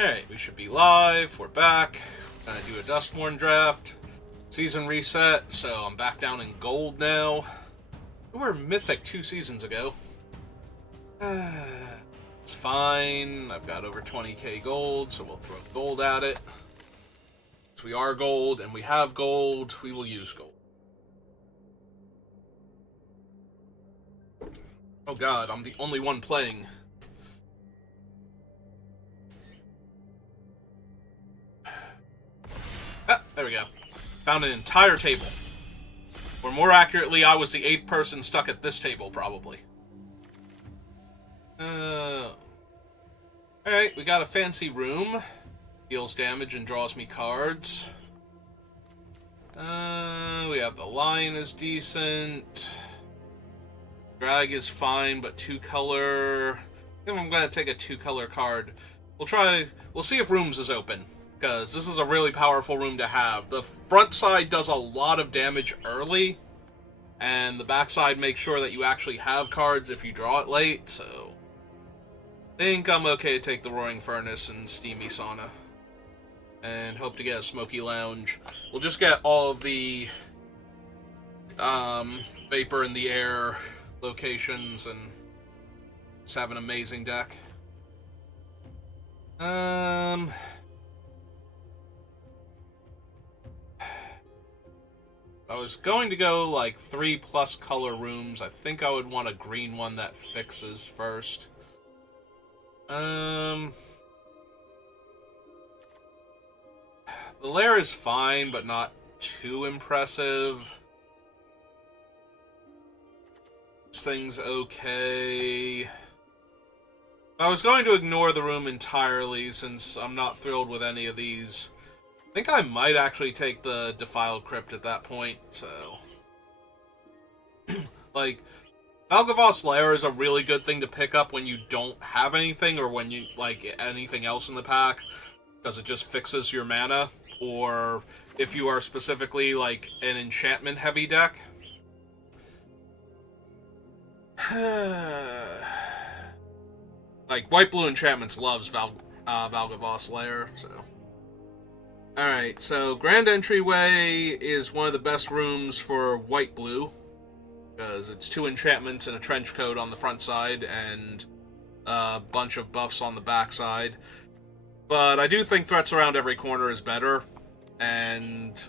Alright, we should be live. We're back. Gonna do a Duskmourn Draft. Season reset, so I'm back down in gold now. We were mythic 2 seasons ago. It's fine. I've got over 20k gold, so we'll throw gold at it. So we are gold, and we have gold. We will use gold. Oh god, I'm the only one playing. Ah, there we go. Found an entire table. Or more accurately, I was the 8th person stuck at this table, probably. Alright, we got a fancy room. Deals damage and draws me cards. We have the lion is decent. Drag is fine, but 2-color... I think I'm going to take a 2-color card. We'll see if rooms is open, because this is a really powerful room to have. The front side does a lot of damage early, and the back side makes sure that you actually have cards if you draw it late, so... I think I'm okay to take the Roaring Furnace and Steamy Sauna. And hope to get a Smoky Lounge. We'll just get all of the Vapor in the Air locations and just have an amazing deck. I was going to go like 3+ color rooms. I think I would want a green one that fixes first. The lair is fine, but not too impressive. This thing's okay. I was going to ignore the room entirely, since I'm not thrilled with any of these. I think I might actually take the Defiled Crypt at that point, so... like, Valgavoth's Lair is a really good thing to pick up when you don't have anything, or when you, like, anything else in the pack, because it just fixes your mana, or if you are specifically, like, an enchantment-heavy deck. Like, White-Blue Enchantments loves Valgavoth's Lair, so... Alright, so Grand Entryway is one of the best rooms for White-Blue, because it's 2 enchantments and a trench coat on the front side, and a bunch of buffs on the back side. But I do think Threats Around Every Corner is better, and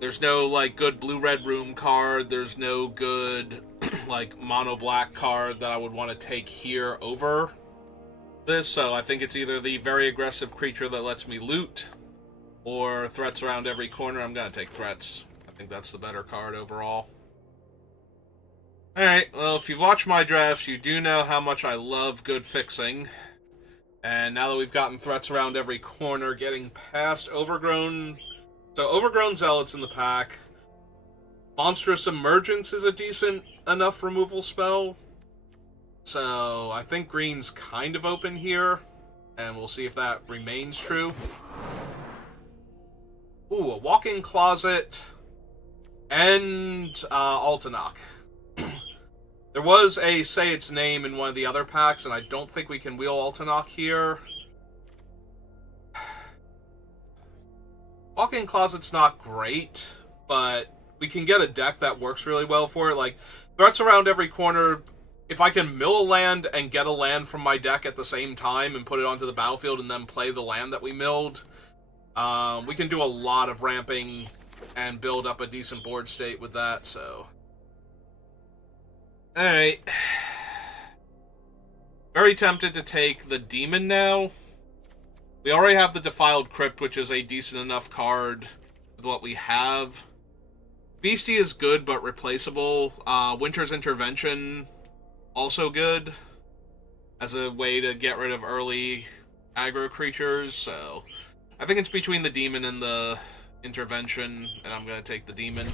there's no, like, good blue-red room card, there's no good, like, mono-black card that I would want to take here over this, so I think it's either the very aggressive creature that lets me loot, or Threats Around Every Corner. I'm gonna take Threats. I think that's the better card overall. Alright, well, if you've watched my drafts, you do know how much I love good fixing. And now that we've gotten Threats Around Every Corner, getting past Overgrown... So, Overgrown Zealot's in the pack. Monstrous Emergence is a decent enough removal spell. So, I think green's kind of open here. And we'll see if that remains true. Ooh, a Walk-in Closet. And, Altanach. There was a Say Its Name in one of the other packs, and I don't think we can wheel Altanach here. Walk-in Closet's not great, but we can get a deck that works really well for it. Like, Threats Around Every Corner, if I can mill a land and get a land from my deck at the same time and put it onto the battlefield and then play the land that we milled, we can do a lot of ramping and build up a decent board state with that, so... Alright. Very tempted to take the Demon now. We already have the Defiled Crypt, which is a decent enough card with what we have. Beastie is good, but replaceable. Winter's Intervention, also good, as a way to get rid of early aggro creatures, so... I think it's between the Demon and the Intervention, and I'm going to take the Demon.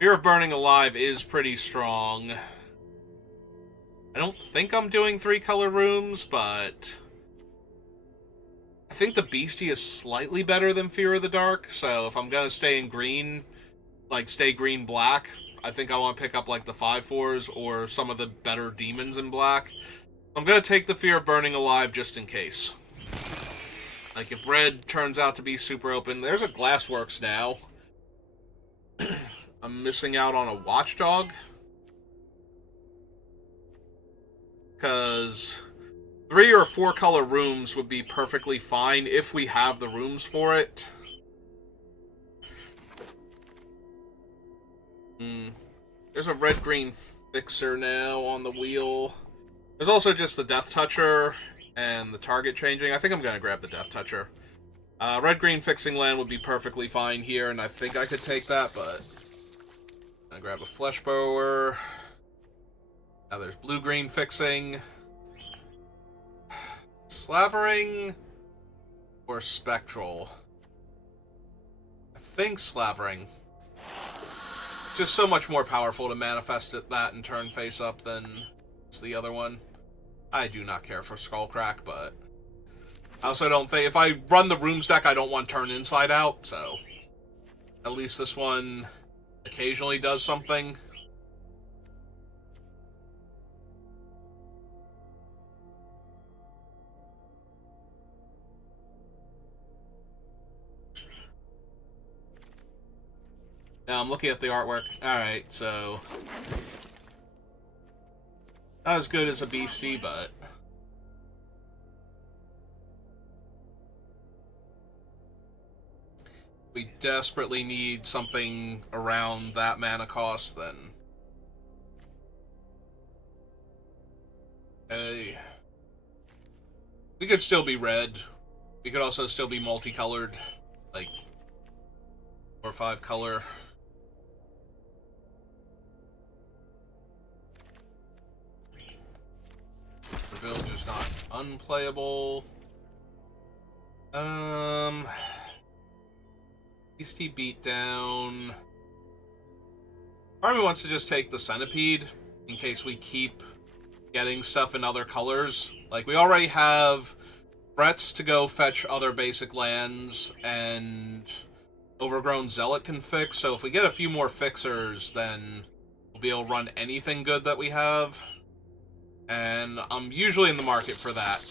Fear of Burning Alive is pretty strong. I don't think I'm doing 3-color rooms, but... I think the Beastie is slightly better than Fear of the Dark, so if I'm gonna stay in green, like stay green-black, I think I want to pick up like the 5/4s or some of the better demons in black. I'm going to take the Fear of Burning Alive just in case. Like, if red turns out to be super open... There's a Glassworks now. I'm missing out on a Watchdog. Because 3 or 4 color rooms would be perfectly fine if we have the rooms for it. There's a red-green fixer now on the wheel. There's also just the Death Toucher and the target changing. I think I'm going to grab the Death Toucher. Red-green fixing land would be perfectly fine here, and I think I could take that, but... I grab a Flesh Borrower. Now there's blue-green fixing. Slavering or Spectral? I think Slavering. It's just so much more powerful to manifest that and turn face up than the other one. I do not care for Skullcrack, but I also don't think... If I run the Rooms deck, I don't want Turn Inside Out, so... At least this one occasionally does something. Now I'm looking at the artwork. Alright, so... Not as good as a Beastie, but... We desperately need something around that mana cost, then... Hey... We could still be red. We could also still be multicolored. Like... 4 or 5 color. The build is not unplayable. Beastie Beatdown. Part of me wants to just take the Centipede in case we keep getting stuff in other colors. Like, we already have threats to go fetch other basic lands, and Overgrown Zealot can fix, so if we get a few more fixers, then we'll be able to run anything good that we have. And I'm usually in the market for that.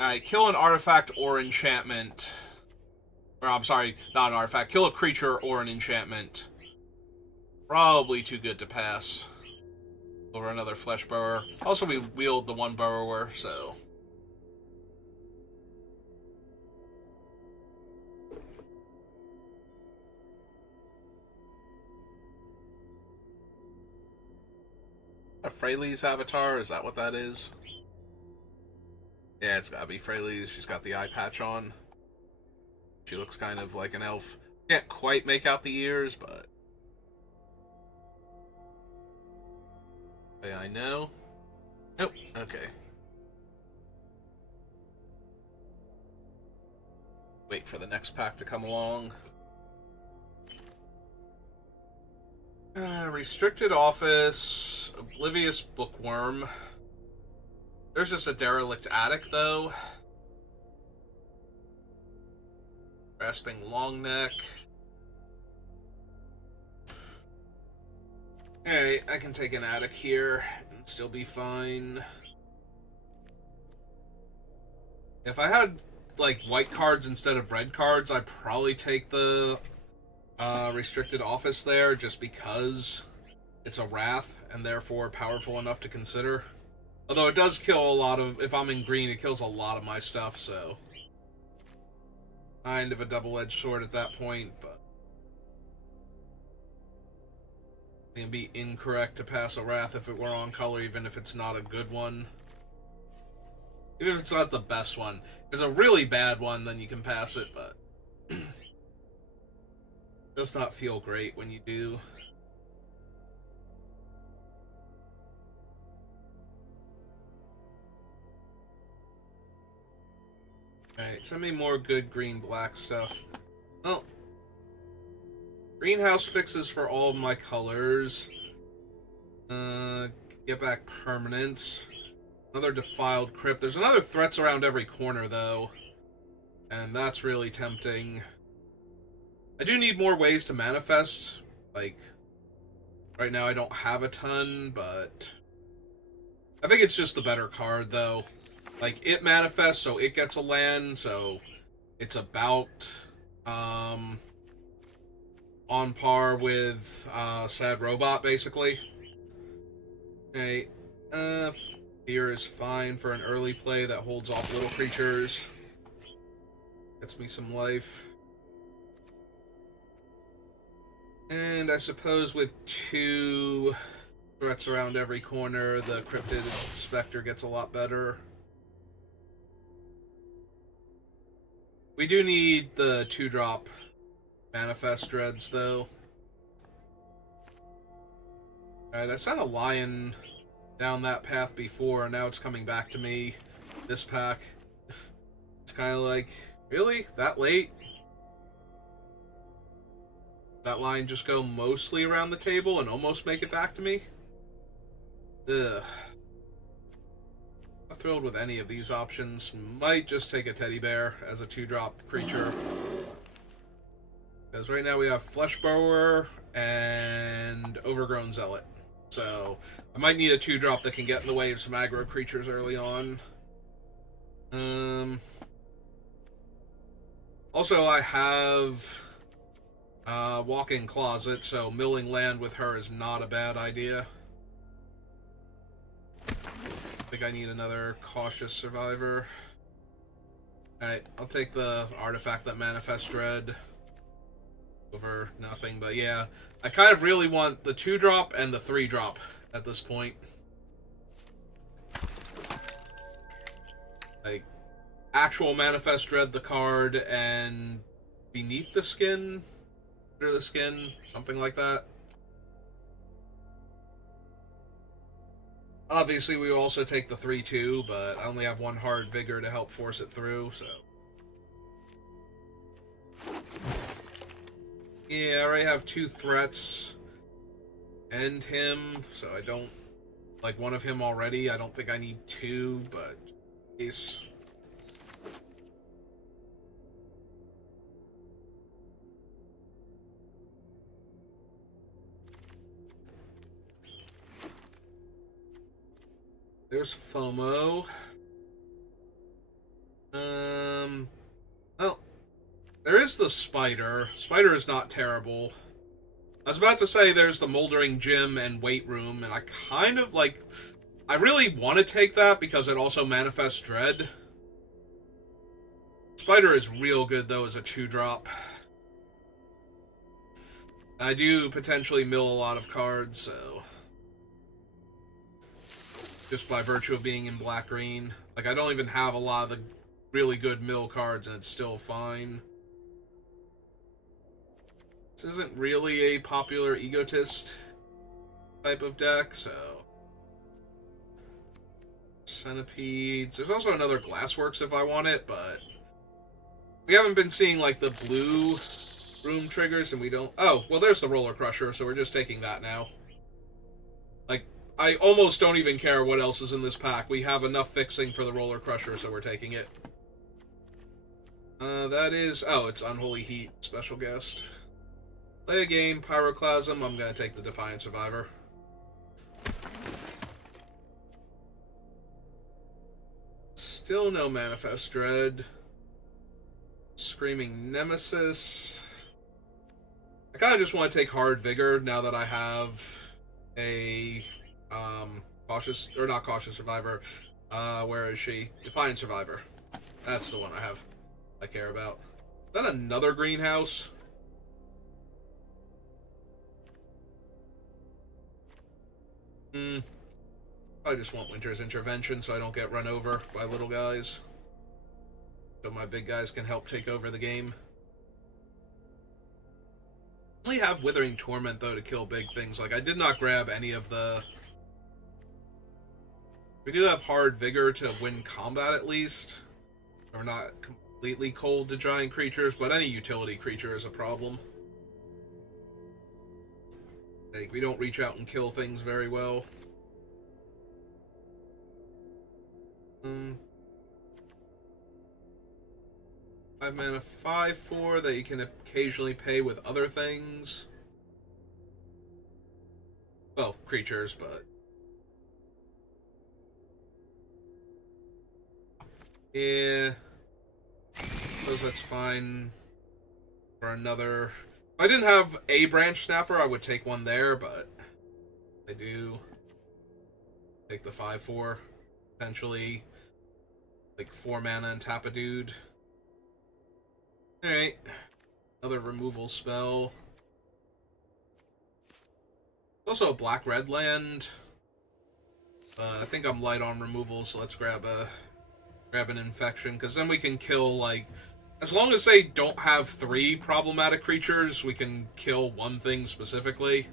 Alright, kill an artifact or enchantment. Or, I'm sorry, not an artifact. Kill a creature or an enchantment. Probably too good to pass over another Flesh Burrower. Also, we wield the 1 Burrower, so... A Freyleigh's avatar? Is that what that is? Yeah, it's gotta be Freyleigh's. She's got the eye patch on. She looks kind of like an elf. Can't quite make out the ears, but... I know. Nope. Okay. Wait for the next pack to come along. Restricted Office, Oblivious Bookworm. There's just a Derelict Attic, though. Grasping Longneck. Alright, I can take an Attic here and still be fine. If I had, like, white cards instead of red cards, I'd probably take the Restricted Office there, just because it's a Wrath, and therefore powerful enough to consider. Although it does kill a lot of... If I'm in green, it kills a lot of my stuff, so... Kind of a double-edged sword at that point, but... It'd be incorrect to pass a Wrath if it were on color, even if it's not a good one. Even if it's not the best one. If it's a really bad one, then you can pass it, but... does not feel great when you do. Alright, send me more good green-black stuff. Oh. Greenhouse fixes for all of my colors. Get back permanents. Another Defiled Crypt. There's another Threats around every corner, though. And that's really tempting. I do need more ways to manifest. Like, right now I don't have a ton, but I think it's just the better card, though. Like, it manifests, so it gets a land, so it's about on par with Sad Robot, basically. Okay, Fear is fine for an early play that holds off little creatures. Gets me some life. And I suppose with 2 threats around every corner, the Cryptid Spectre gets a lot better. We do need the 2-drop Manifest Dreads, though. Alright, I sent a Lion down that path before, and now it's coming back to me. This pack. It's kind of like, really? That late? That line just go mostly around the table and almost make it back to me? Ugh. Not thrilled with any of these options. Might just take a Teddy Bear as a 2-drop creature. Because right now we have Fleshburrower and Overgrown Zealot. So I might need a 2-drop that can get in the way of some aggro creatures early on. Also, I have Walk-in Closet, so milling land with her is not a bad idea. I think I need another Cautious Survivor. Alright, I'll take the artifact that Manifest Dread over nothing, but yeah, I kind of really want the 2-drop and the 3-drop at this point. Like, actual Manifest Dread the card, and Beneath the Skin, Under the Skin, something like that. Obviously, we also take the 3-2, but I only have 1 Hard Vigor to help force it through, so... Yeah, I already have 2 threats. End him, so I don't... Like, 1 of him already. I don't think I need 2, but... Case. There's FOMO. Well, there is the Spider. Spider is not terrible. I was about to say there's the Moldering Gym and Weight Room, and I kind of, like... I really want to take that because it also manifests Dread. Spider is real good, though, as a 2-drop. I do potentially mill a lot of cards, so... Just by virtue of being in black-green. Like, I don't even have a lot of the really good mill cards, and it's still fine. This isn't really a popular Egotist type of deck, so... Centipedes. There's also another Glassworks if I want it, but... We haven't been seeing, like, the blue room triggers, and we don't... Oh, well, there's the Roller Crusher, so we're just taking that now. Like, I almost don't even care what else is in this pack. We have enough fixing for the Roller Crusher, so we're taking it. That is... Oh, it's Unholy Heat, special guest. Play a game, Pyroclasm. I'm gonna take the Defiant Survivor. Still no Manifest Dread. Screaming Nemesis. I kind of just want to take Hard Vigor now that I have a Cautious, or not Cautious Survivor. Where is she? Defiant Survivor. That's the one I care about. Is that another greenhouse? I just want Winter's Intervention so I don't get run over by little guys. So my big guys can help take over the game. I only have Withering Torment, though, to kill big things. Like, I did not grab any of the... We do have Hard Vigor to win combat, at least. We're not completely cold to giant creatures, but any utility creature is a problem. Like, we don't reach out and kill things very well. 5 mana, 5/4 that you can occasionally pay with other things. Well, creatures, but... yeah. Suppose that's fine for another... if I didn't have a Branch Snapper, I would take one there, but I do take the 5/4. Potentially, like 4 mana and tap a dude. Alright. Another removal spell. Also a black-red land. I think I'm light on removal, so let's grab an infection, because then we can kill, like... as long as they don't have 3 problematic creatures, we can kill one thing specifically.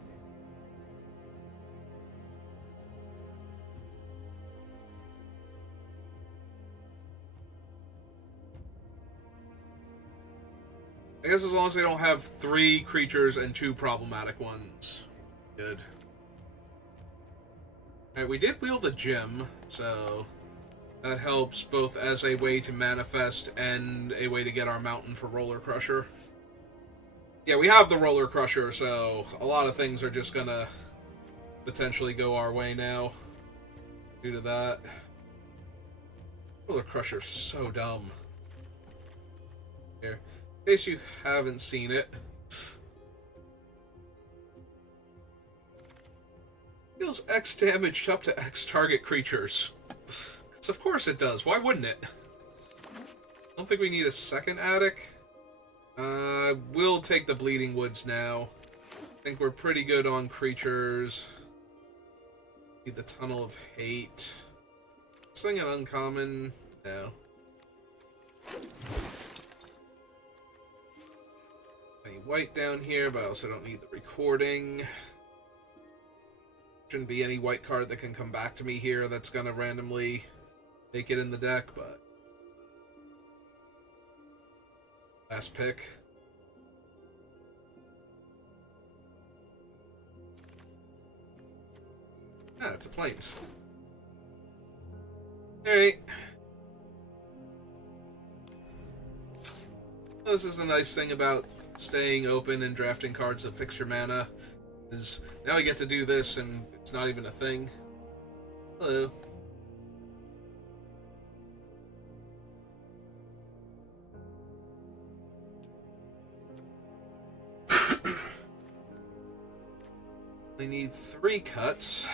I guess as long as they don't have 3 creatures and 2 problematic ones. Good. Alright, we did wield the gem, so that helps both as a way to manifest and a way to get our mountain for Roller Crusher. Yeah, we have the Roller Crusher, so a lot of things are just gonna potentially go our way now due to that. Roller Crusher's so dumb. Here, in case you haven't seen it, deals X damage up to X target creatures. So of course it does. Why wouldn't it? I don't think we need a second attic. We'll take the Bleeding Woods now. I think we're pretty good on creatures. Need the Tunnel of Hate. This thing an uncommon? No. I need white down here, but I also don't need the recording. Shouldn't be any white card that can come back to me here that's gonna randomly make it in the deck, but... last pick. Ah, it's a Plains. Alright. This is the nice thing about staying open and drafting cards that fix your mana. Is now I get to do this and it's not even a thing. Hello. We need 3 cuts.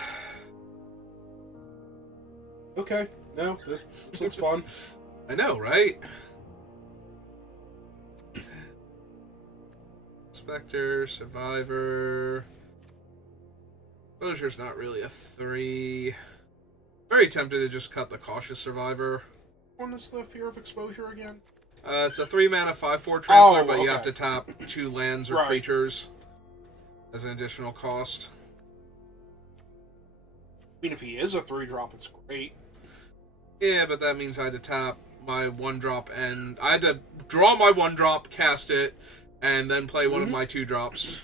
Okay, no, this looks fun. I know, right? Spectre, Survivor. Exposure's not really a 3. Very tempted to just cut the Cautious Survivor. What is the Fear of Exposure again? It's a 3 mana 5/4 trampler, but okay. you have to tap 2 lands or creatures as an additional cost. I mean, if he is a 3-drop, it's great. Yeah, but that means I had to tap my 1-drop, and I had to draw my 1-drop, cast it, and then play one of my 2-drops.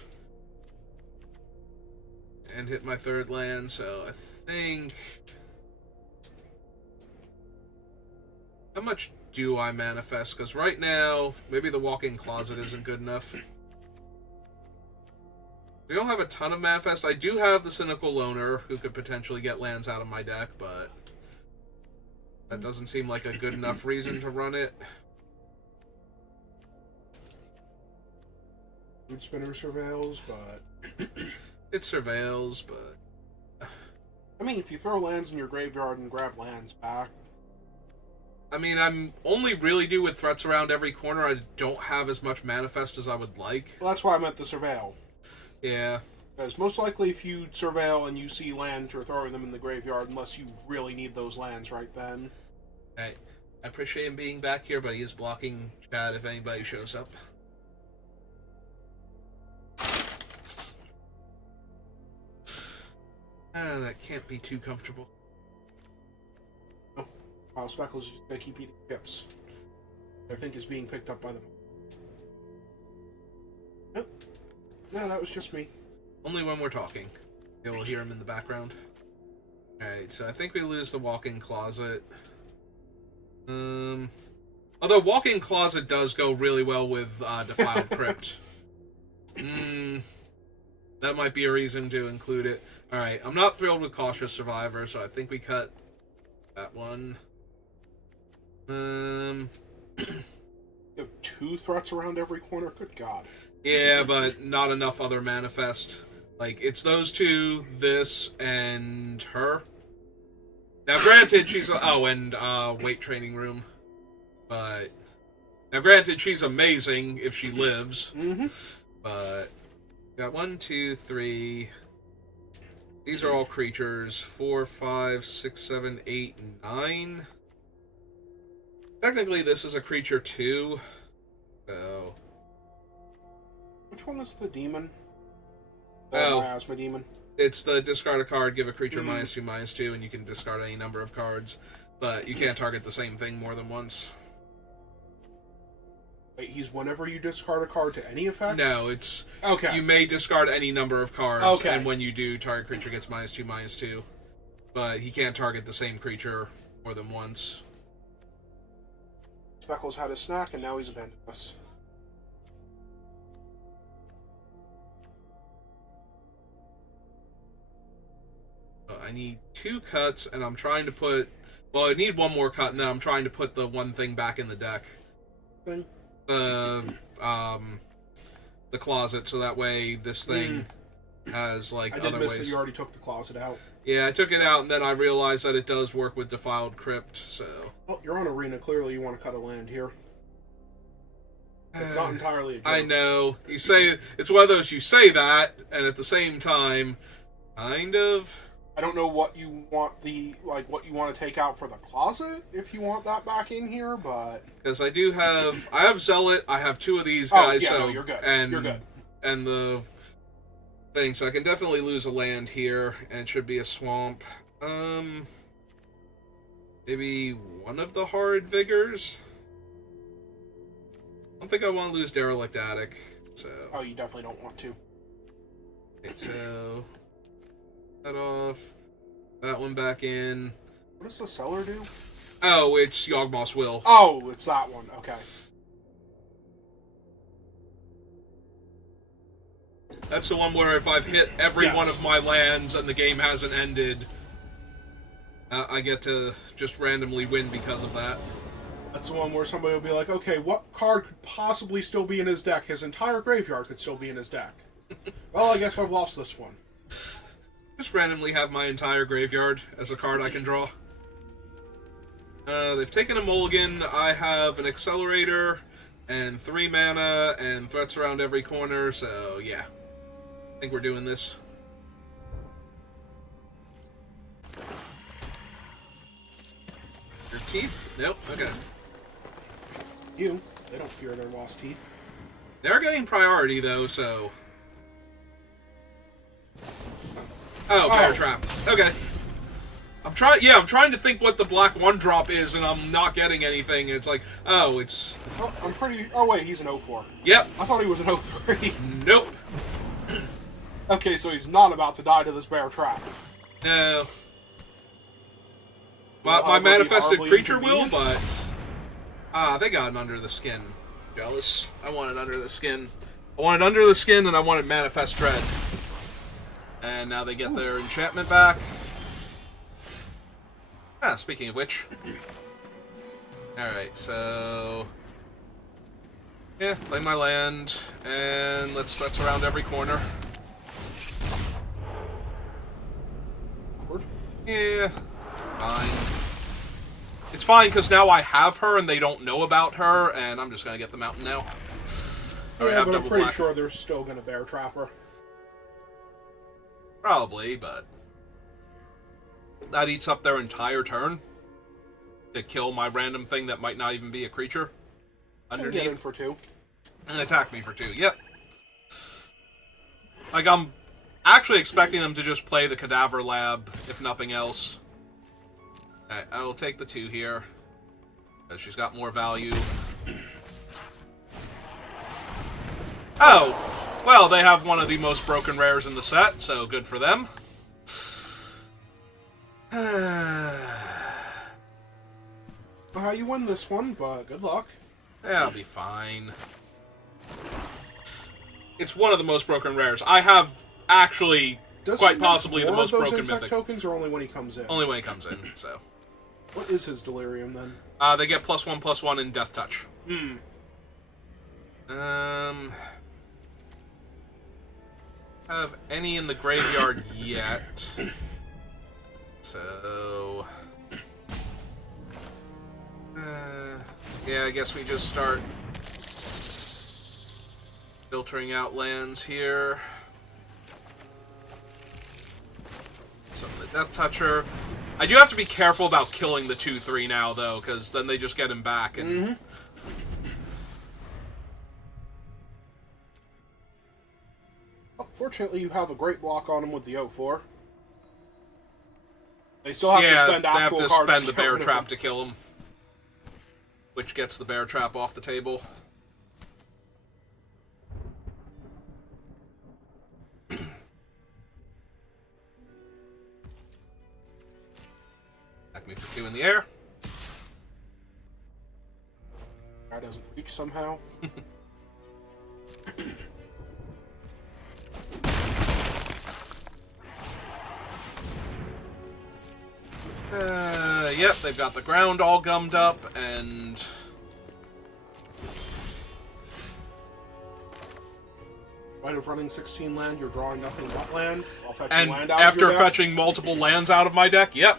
And hit my 3rd land, so I think... how much do I manifest? Because right now, maybe the Walk-in Closet isn't good enough. We don't have a ton of manifest. I do have the Cynical Loner, who could potentially get lands out of my deck, but that doesn't seem like a good enough reason to run it. Mood Spinner surveils, but... it surveils, but... I mean, if you throw lands in your graveyard and grab lands back... I mean, I'm only really do with threats around every corner. I don't have as much manifest as I would like. Well, that's why I meant the surveil. Yeah. Because most likely if you surveil and you see lands, you're throwing them in the graveyard unless you really need those lands right then. Hey, I appreciate him being back here, but he is blocking chat if anybody shows up. That can't be too comfortable. Oh, wow, Speckle's just gonna keep eating chips. I think is being picked up by them. Nope. No, that was just me. Only when we're talking. You'll hear him in the background. Alright, so I think we lose the Walk-in Closet. Although Walk-in Closet does go really well with Defiled Crypt. That might be a reason to include it. Alright, I'm not thrilled with Cautious Survivor, so I think we cut that one. You have 2 threats around every corner? Good God. Yeah, but not enough other manifest. Like, it's those 2, this, and her. Now, granted, she's... and weight training room. But... Now, granted, she's amazing if she lives. Mm-hmm. But... Got 1, 2, 3... These are all creatures. 4, 5, 6, 7, 8, 9. Technically, this is a creature, too. So... Which one is the demon? The miasma demon? It's the discard a card, give a creature -2/-2, and you can discard any number of cards. But you can't target the same thing more than once. Wait, he's whenever you discard a card to any effect? No, it's... Okay. You may discard any number of cards, okay. And when you do, target creature gets -2/-2. But he can't target the same creature more than once. Speckles had his snack, and now he's abandoned us. I need 2 cuts, and I'm trying to put... Well, I need 1 more cut, and then I'm trying to put the one thing back in the deck. Thing? The closet, so that way this thing has, like, other ways. I did miss that you already took the closet out. Yeah, I took it out, and then I realized that it does work with Defiled Crypt, so... Oh, you're on Arena. Clearly you want to cut a land here. It's not entirely a joke. I know. You say... It's one of those, you say that, and at the same time, kind of... I don't know what you want what you want to take out for the closet, if you want that back in here, but... Because I have Zealot, I have 2 of these guys, yeah, so... No, you're good. You're good. And the thing, so I can definitely lose a land here, and it should be a swamp. Maybe one of the Horrid Vigors? I don't think I want to lose Derelict Attic, so... Oh, you definitely don't want to. Okay, so... That off. That one back in. What does the cellar do? Oh, it's Yawgmoth's Will. Oh, it's that one. Okay. That's the one where if I've hit every one of my lands and the game hasn't ended, I get to just randomly win because of that. That's the one where somebody will be like, okay, what card could possibly still be in his deck? His entire graveyard could still be in his deck. Well, I guess I've lost this one. Just randomly have my entire graveyard as a card I can draw. They've taken a mulligan. I have an Accelerator and 3 mana and threats around every corner, so yeah. I think we're doing this. Your teeth? Nope. Okay. They don't fear their lost teeth. They're getting priority, though, so... Oh, Bear Trap. Okay. I'm trying to think what the black 1-drop is, and I'm not getting anything. It's like, oh, it's... Oh, wait, he's an 0-4. Yep. I thought he was an 0-3. Nope. Okay, so he's not about to die to this Bear Trap. No. My manifested creature will, but... they got an Under the Skin. Jealous. I wanted Under the Skin. I wanted Under the Skin, and I wanted Manifest Dread. And now they get their enchantment back. Speaking of which. Alright, so... Yeah, play my land, and let's threats around every corner. Yeah, fine. It's fine, because now I have her, and they don't know about her, and I'm just going to get the mountain now. Yeah, but I'm pretty sure they're still going to Bear Trap her. Probably, but... That eats up their entire turn to kill my random thing that might not even be a creature underneath. Get in for 2. And attack me for 2. Yep. Like, I'm actually expecting them to just play the Cadaver Lab, if nothing else. Alright, I will take the 2 here. Because she's got more value. Oh! Well, they have one of the most broken rares in the set, so good for them. How you win this one, but good luck. Yeah, I'll be fine. It's one of the most broken rares. I have actually quite possibly the most broken mythic tokens, or only when he comes in? Only when he comes in. So. What is his delirium then? They get +1/+1 in Death Touch. Have any in the graveyard yet? So. Yeah, I guess we just start filtering out lands here. Some of the Death Toucher. I do have to be careful about killing the 2/3 now, though, because then they just get him back. And Fortunately, you have a great block on him with the 0/4. They still have to spend actual cards. They have to spend the Bear Trap to kill him, which gets the Bear Trap off the table. Attack me for 2 in the air. That doesn't reach somehow. Yep, they've got the ground all gummed up, and Right of running 16 land, you're drawing nothing but land. While fetching and land out after of your deck. fetching multiple lands out of my deck, yep.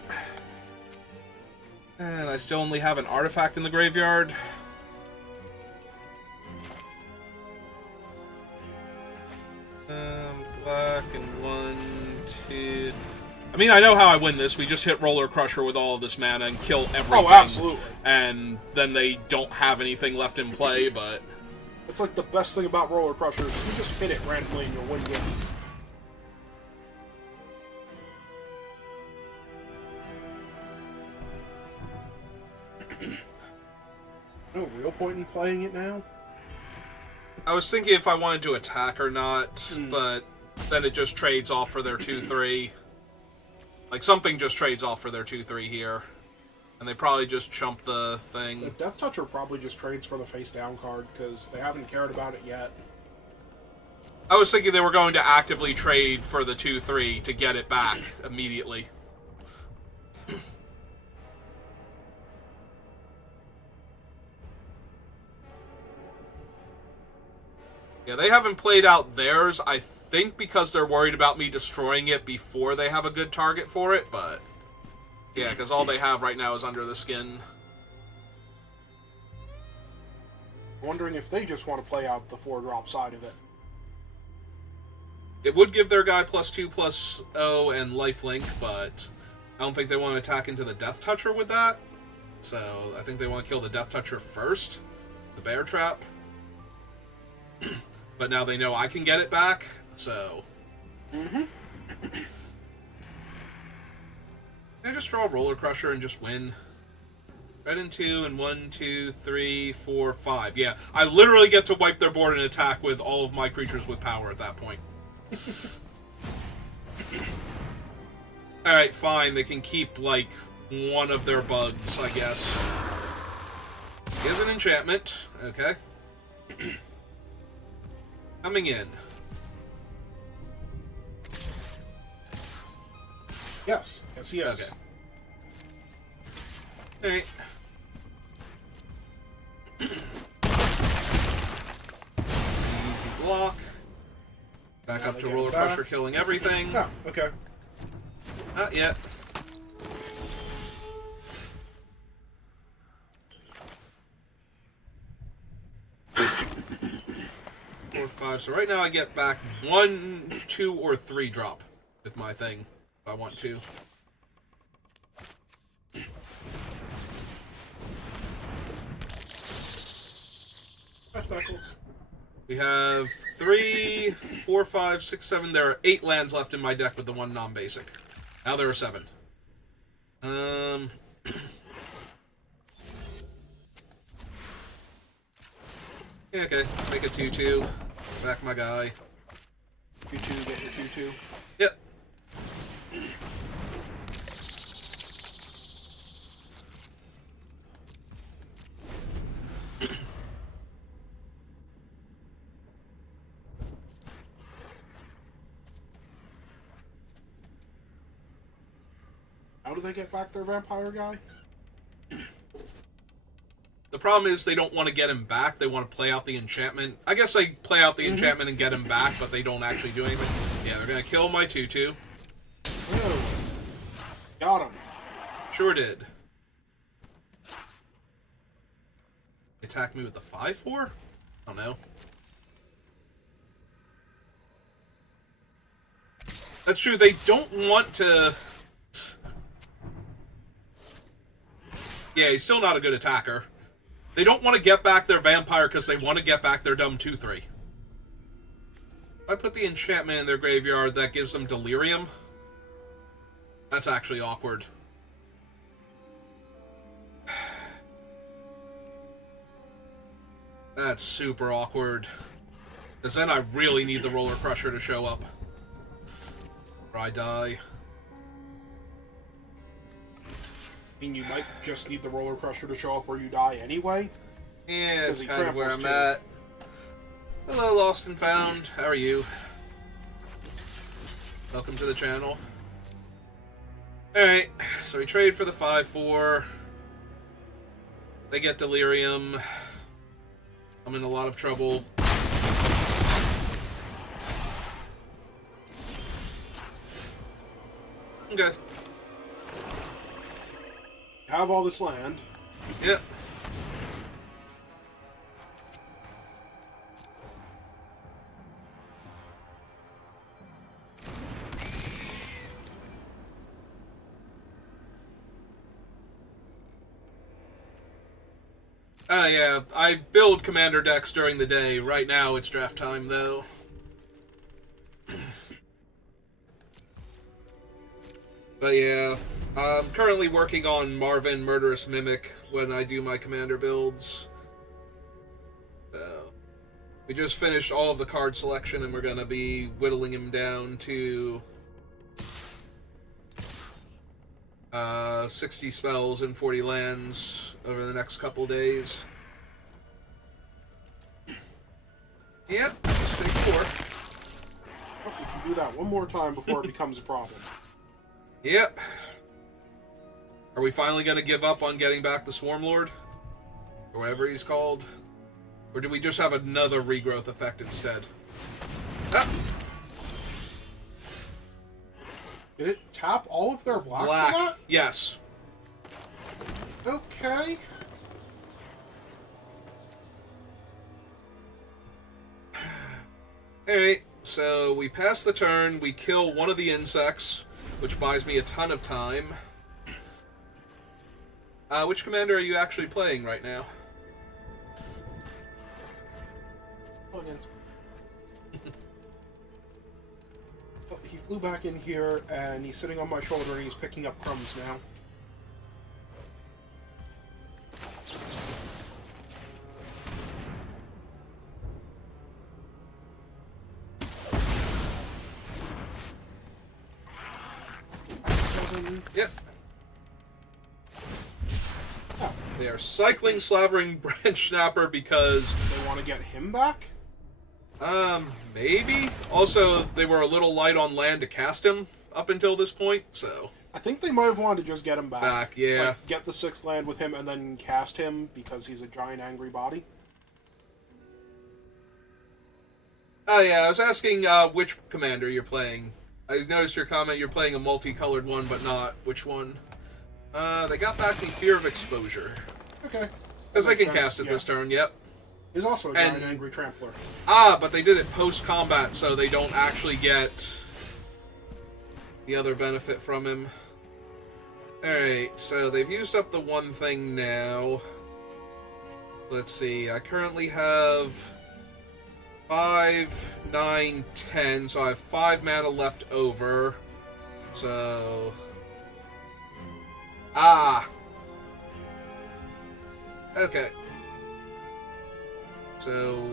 And I still only have an artifact in the graveyard. Black and 1, 2. I mean, I know how I win this. We just hit Roller Crusher with all of this mana and kill everything. Oh, absolutely. And then they don't have anything left in play, but... It's like the best thing about Roller Crushers. You just hit it randomly and you'll win games. No real point in playing it now. I was thinking if I wanted to attack or not, but then it just trades off for their 2/3. Like, something just trades off for their 2/3 here. And they probably just chump the thing. The Death Toucher probably just trades for the face-down card, because they haven't cared about it yet. I was thinking they were going to actively trade for the 2/3 to get it back immediately. Yeah, they haven't played out theirs, I think because they're worried about me destroying it before they have a good target for it, but... Yeah, because all they have right now is Under the Skin. I'm wondering if they just want to play out the 4-drop side of it. It would give their guy +2/+0 and lifelink, but I don't think they want to attack into the Death Toucher with that. So I think they want to kill the Death Toucher first, the Bear Trap. But now they know I can get it back, so... I just draw a Roller Crusher and just win. Red and 2, and 1, 2, 3, 4, 5. Yeah, I literally get to wipe their board and attack with all of my creatures with power at that point. Alright, fine. They can keep, like, one of their bugs, I guess. Here's an enchantment. Okay. Coming in. Yes. Yes, he is. Okay. Alright. Easy block. Back Now up they to get Roller it back. Crusher, killing everything. Oh, okay. Not yet. 4, 5. So right now I get back 1, 2, or 3 drop with my thing, if I want to. Hi, Speckles. We have 3, 4, 5, 6, 7. There are 8 lands left in my deck with the 1 non-basic. Now there are 7. Yeah, okay. Let's make a 2/2. Back my guy. 2/2, get your 2/2. Yep. do they get back their vampire guy? The problem is they don't want to get him back. They want to play out the enchantment. I guess they play out the enchantment and get him back, but they don't actually do anything. Yeah, they're going to kill my 2/2. Oh. Got him. Sure did. Attack me with the 5/4? I don't know. That's true. They don't want to... Yeah, he's still not a good attacker. They don't want to get back their vampire because they want to get back their dumb 2/3. If I put the enchantment in their graveyard, that gives them delirium. That's actually awkward. That's super awkward. Because then I really need the Roller Crusher to show up. Or I die. I mean, you might just need the Roller Crusher to show up or you die anyway. Yeah, it's kind of where I'm at. Hello, Lost and Found. How are you? Welcome to the channel. Alright, so we trade for the 5/4. They get delirium. I'm in a lot of trouble. Okay. Have all this land. Yep. Yeah, I build commander decks during the day. Right now it's draft time, though. But yeah, I'm currently working on Marvin Murderous Mimic when I do my commander builds. So, we just finished all of the card selection and we're going to be whittling him down to 60 spells and 40 lands over the next couple days. Yep, just take 4. Oh, you can do that one more time before it becomes a problem. Yep. Are we finally going to give up on getting back the Swarm Lord? Or whatever he's called? Or do we just have another regrowth effect instead? Ah! Did it tap all of their black for Black, that? yes. Okay. Alright, so we pass the turn, we kill one of the insects, which buys me a ton of time. Which commander are you actually playing right now? Oh, he flew back in here, and he's sitting on my shoulder, and he's picking up crumbs now. Yep. Oh. They are cycling Slavering Branch Snapper because... They want to get him back? Maybe. Also, they were a little light on land to cast him up until this point, so... I think they might have wanted to just get him back. Back, yeah. Like, get the 6th land with him and then cast him because he's a giant angry body. Oh, yeah, I was asking which commander you're playing. I noticed your comment, you're playing a multicolored one, but not which one. They got back the Fear of Exposure. Okay. Because they can cast it this turn, yep. He's also a giant angry trampler. Ah, but they did it post-combat, so they don't actually get the other benefit from him. Alright, so they've used up the one thing now. Let's see, I currently have 5, 9, 10, so I have 5 mana left over. So... Ah! Okay. So...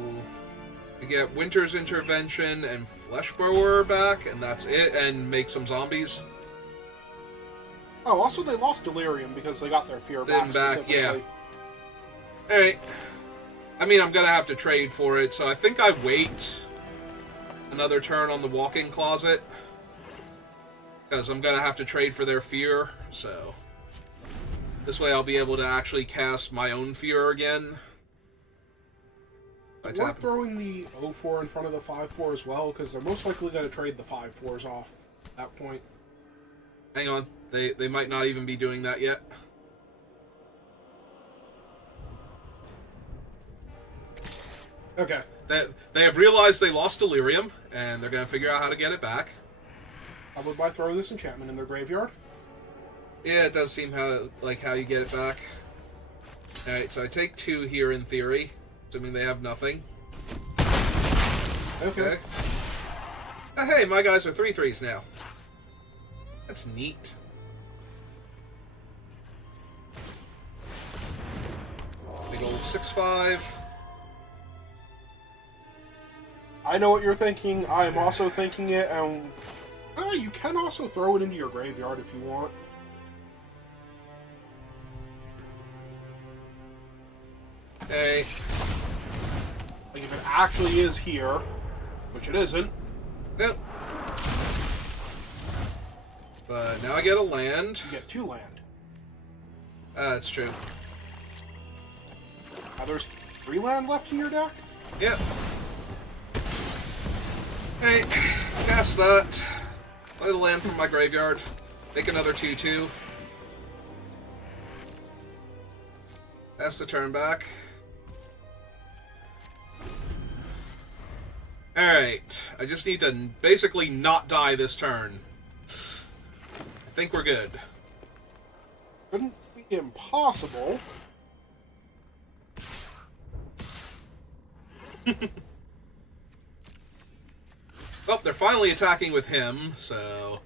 we get Winter's Intervention and Fleshbrower back, and that's it, and make some zombies. Oh, also they lost Delirium because they got their Fear back, yeah. Alright. I mean, I'm gonna have to trade for it, so I think I wait another turn on the walk-in closet. Because I'm going to have to trade for their fear, so... This way I'll be able to actually cast my own fear again. Is it worth throwing the 0-4 in front of the 5-4 as well? Because they're most likely going to trade the 5-4s off at that point. Hang on. They might not even be doing that yet. Okay. They have realized they lost Delirium, and they're going to figure out how to get it back. Probably by throwing this enchantment in their graveyard. Yeah, it does seem like how you get it back. Alright, so I take 2 here in theory, assuming they have nothing. Okay. Hey, my guys are 3/3s now. That's neat. Big old 6/5. I know what you're thinking. I am also thinking it, and you can also throw it into your graveyard if you want. Hey. Like, if it actually is here, which it isn't. Yep. But now I get a land. You get 2 land. That's true. Now there's 3 land left in your deck? Yep. Hey, cast that. Play the land from my graveyard. Make another 2/2. Pass the turn back. Alright. I just need to basically not die this turn. I think we're good. Couldn't be impossible. Oh, they're finally attacking with him, so...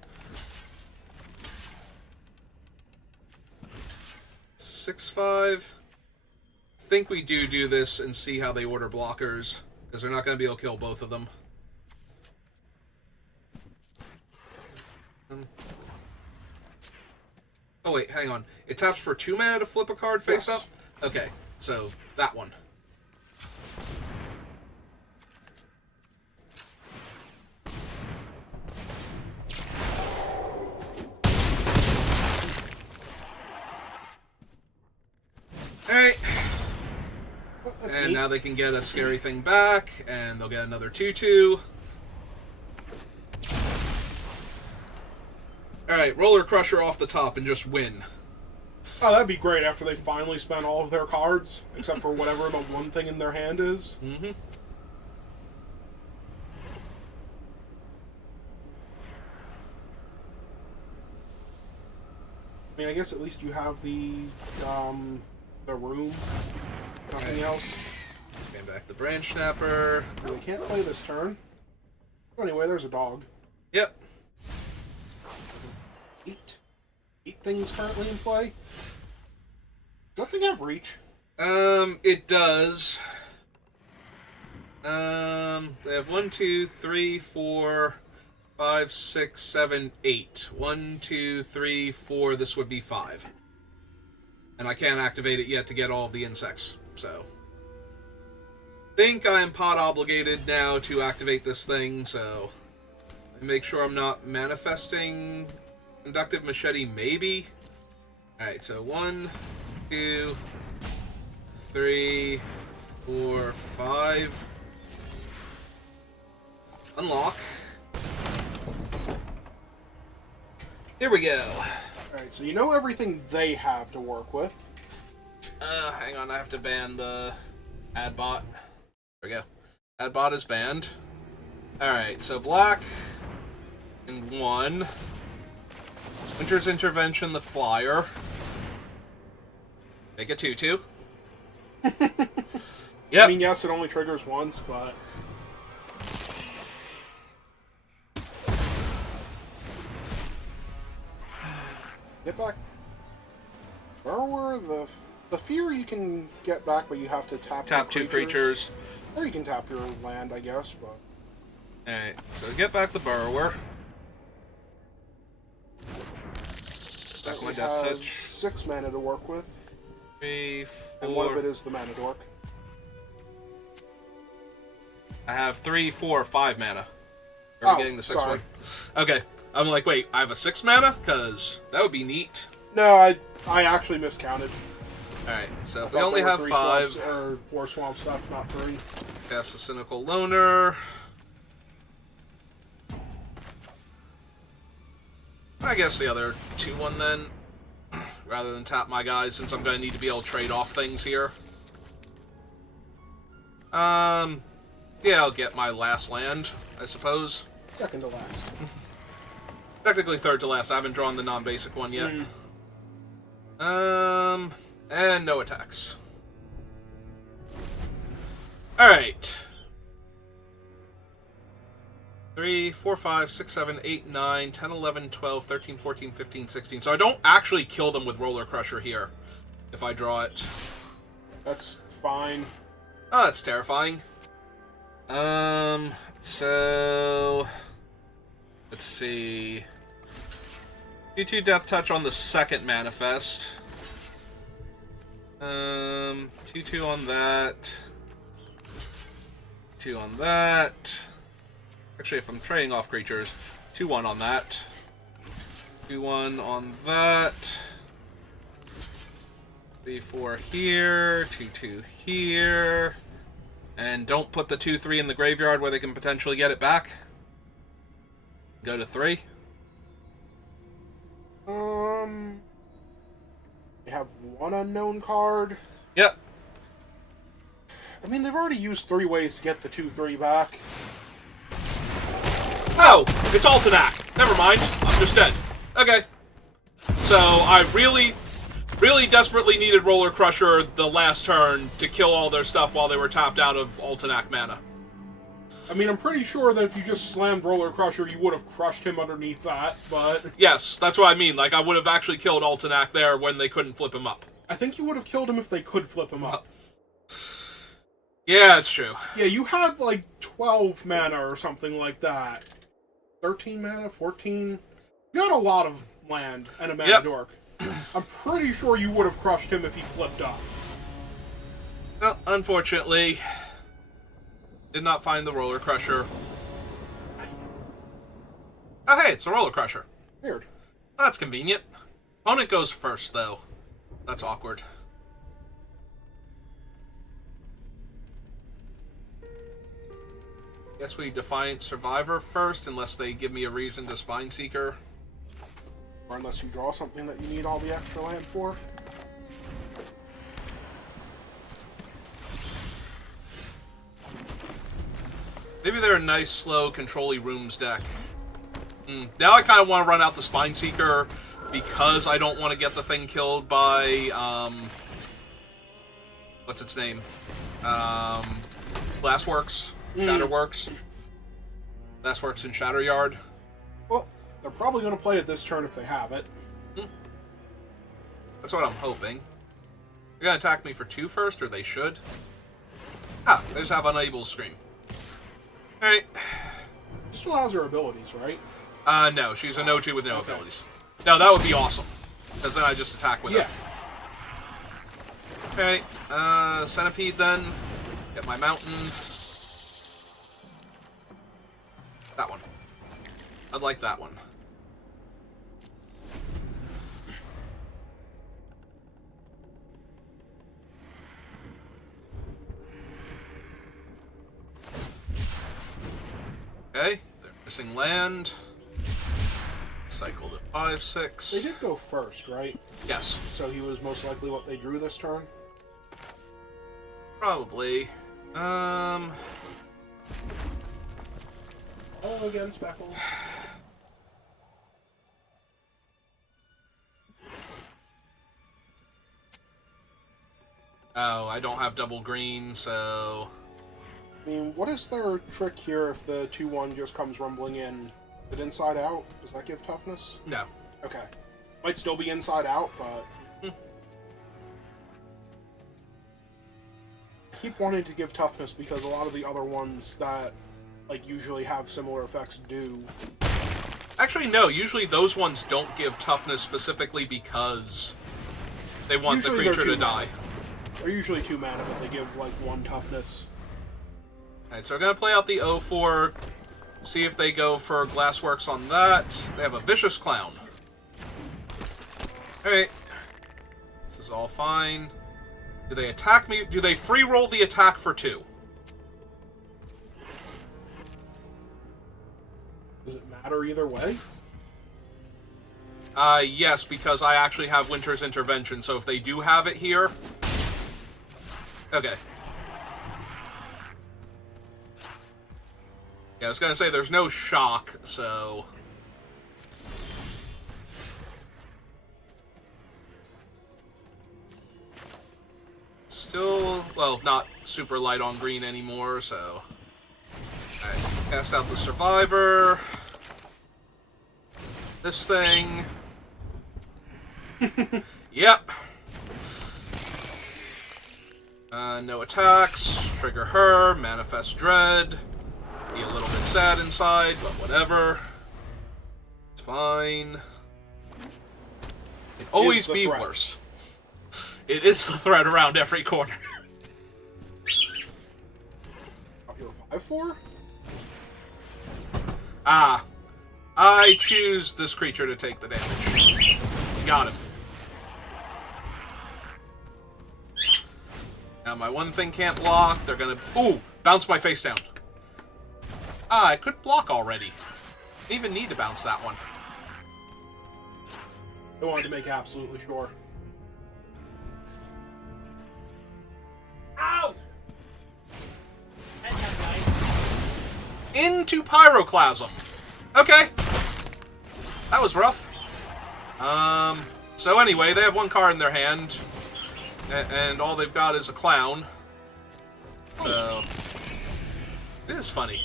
6/5. I think we do this and see how they order blockers, because they're not going to be able to kill both of them. Oh wait, hang on. It taps for 2 mana to flip a card face up? Okay, so that one. Alright. And neat. now they can get a scary thing back, and they'll get another 2/2. Alright, Roller Crusher off the top and just win. Oh, that'd be great after they finally spent all of their cards, except for whatever the one thing in their hand is. Mm-hmm. I mean, I guess at least you have the room. Nothing else. Came back the Branch Snapper. Well, they can't play this turn. Anyway, there's a dog. Yep. 8 things currently in play. Does that thing have reach? It does. They have 1, 2, 3, 4, 5, 6, 7, 8. 1, 2, 3, 4. This would be 5. And I can't activate it yet to get all of the insects, so... think I am pot obligated now to activate this thing, so... let me make sure I'm not manifesting... Conductive Machete, maybe? Alright, so 1, 2, 3, 4, 5... Unlock. Here we go. Alright, so you know everything they have to work with. Hang on, I have to ban the ad bot. There we go. Ad bot is banned. Alright, so black and 1. Winter's Intervention, the flyer. Make a 2/2. Yep. I mean, yes, it only triggers once, but... Get back. Borrower, the fear you can get back, but you have to tap 2 creatures. Or you can tap your land, I guess, but... Alright, so get back the Burrower. Back my We Death have Touch. 6 mana to work with, 3, 4... and one of it is the mana dork. I have 3, 4, 5 mana. Are we getting the 6th sorry. one? Okay. I'm like, wait, I have a 6 mana? Because that would be neat. No, I actually miscounted. Alright, so if I we only thought have there were 5... or 4 swamp stuff, not 3. Cast the Cynical Loner. I guess the other 2-1 then. Rather than tap my guys, since I'm going to need to be able to trade off things here. Yeah, I'll get my last land, I suppose. Second to last. Technically third to last. I haven't drawn the non-basic one yet. And no attacks. Alright. 3, 4, 5, 6, 7, 8, 9, 10, 11, 12, 13, 14, 15, 16. So I don't actually kill them with Roller Crusher here, if I draw it. That's fine. Oh, that's terrifying. So... Let's see... 2/2 Death Touch on the second Manifest. 2/2 on that. 2 on that. Actually, if I'm trading off creatures, 2/1 on that. 2/1 on that. 3/4 here. 2/2 here. And don't put the 2/3 in the graveyard where they can potentially get it back. Go to 3. They have 1 unknown card. Yep. I mean, they've already used 3 ways to get the 2/3 back. Oh, it's Altenac. Never mind. I'm just dead. Okay. So I really desperately needed Roller Crusher the last turn to kill all their stuff while they were tapped out of Altenac mana. I mean, I'm pretty sure that if you just slammed Roller Crusher, you would have crushed him underneath that, but... Yes, that's what I mean. Like, I would have actually killed Altenac there when they couldn't flip him up. I think you would have killed him if they could flip him up. Yeah, it's true. Yeah, you had, like, 12 mana or something like that. 13 mana? 14? You had a lot of land and a mana dork. I'm pretty sure you would have crushed him if he flipped up. Well, unfortunately... Did not find the Roller Crusher. Oh, hey, it's a Roller Crusher. Weird. That's convenient. Opponent goes first, though. That's awkward. Guess we Defiant Survivor first, unless they give me a reason to Spine Seeker. Or unless you draw something that you need all the extra land for. Maybe they're a nice, slow, control-y rooms deck. Now I kind of want to run out the Spine Seeker because I don't want to get the thing killed by, what's its name? Glassworks? Shatterworks? Glassworks and Shatteryard. Well, they're probably going to play it this turn if they have it. That's what I'm hoping. They're going to attack me for 2 first, or they should. Ah, they just have Unable Scream. Alright. Still has her abilities, right? No, she's an O2 with no abilities. No, that would be awesome. Because then I just attack with her. Okay, Centipede then. Get my mountain. That one. I'd like that one. Okay, they're missing land. Cycle to 5, 6. They did go first, right? Yes. So he was most likely what they drew this turn? Probably. Oh, again, Speckles. Oh, I don't have double green, so... I mean, what is their trick here if the 2/1 just comes rumbling in? Is it inside out? Does that give toughness? No. Okay. Might still be inside out, but... I keep wanting to give toughness because a lot of the other ones that like usually have similar effects do. Actually, no. Usually those ones don't give toughness specifically because they want Usually the creature to die. They're usually 2 mana, but they give like 1 toughness. Alright, so we're going to play out the 0/4 See if they go for Glassworks on that. They have a Vicious Clown. Alright. This is all fine. Do they attack me? Do they free roll the attack for 2? Does it matter either way? Yes, because I actually have Winter's Intervention, so if they do have it here... Okay. Yeah, I was gonna say there's no shock, so... Still, well, not super light on green anymore, so... Alright, cast out the Survivor. This thing. Yep. No attacks. Trigger her. Manifest Dread. Be a little bit sad inside, but whatever. It's fine. It'd always be worse. It is the threat around every corner. You're 5/4? Ah. I choose this creature to take the damage. Got him. Now my one thing can't block. They're gonna... Ooh! Bounce my face down. Ah, I could block already. Didn't even need to bounce that one. I wanted to make absolutely sure. Ow! That's not right. Into Pyroclasm. Okay. That was rough. So anyway, they have one card in their hand. And all they've got is a clown. So... It is funny.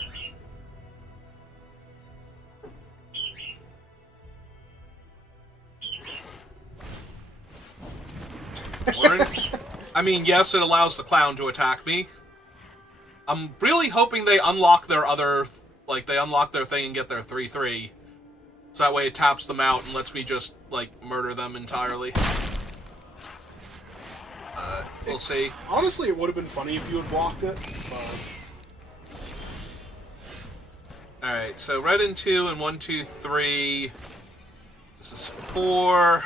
I mean, yes, it allows the clown to attack me. I'm really hoping they unlock their other... Like, they unlock their thing and get their 3/3. So that way it taps them out and lets me just, like, murder them entirely. We'll see. Honestly, it would have been funny if you had blocked it, but... Alright, so red in 2 and 1, 2, 3. This is 4.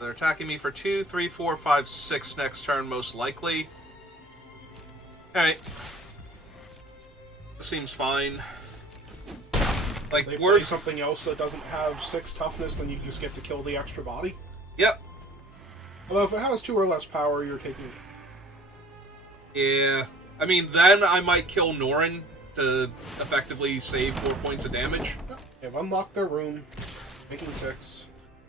They're attacking me for 2, 3, 4, 5, 6 next turn, most likely. Alright. This seems fine. Like, They we're... play something else that doesn't have 6 toughness, then you just get to kill the extra body. Yep. Although if it has 2 or less power, you're taking... Yeah. I mean, then I might kill Norin to effectively save 4 points of damage. They've unlocked their room, making 6.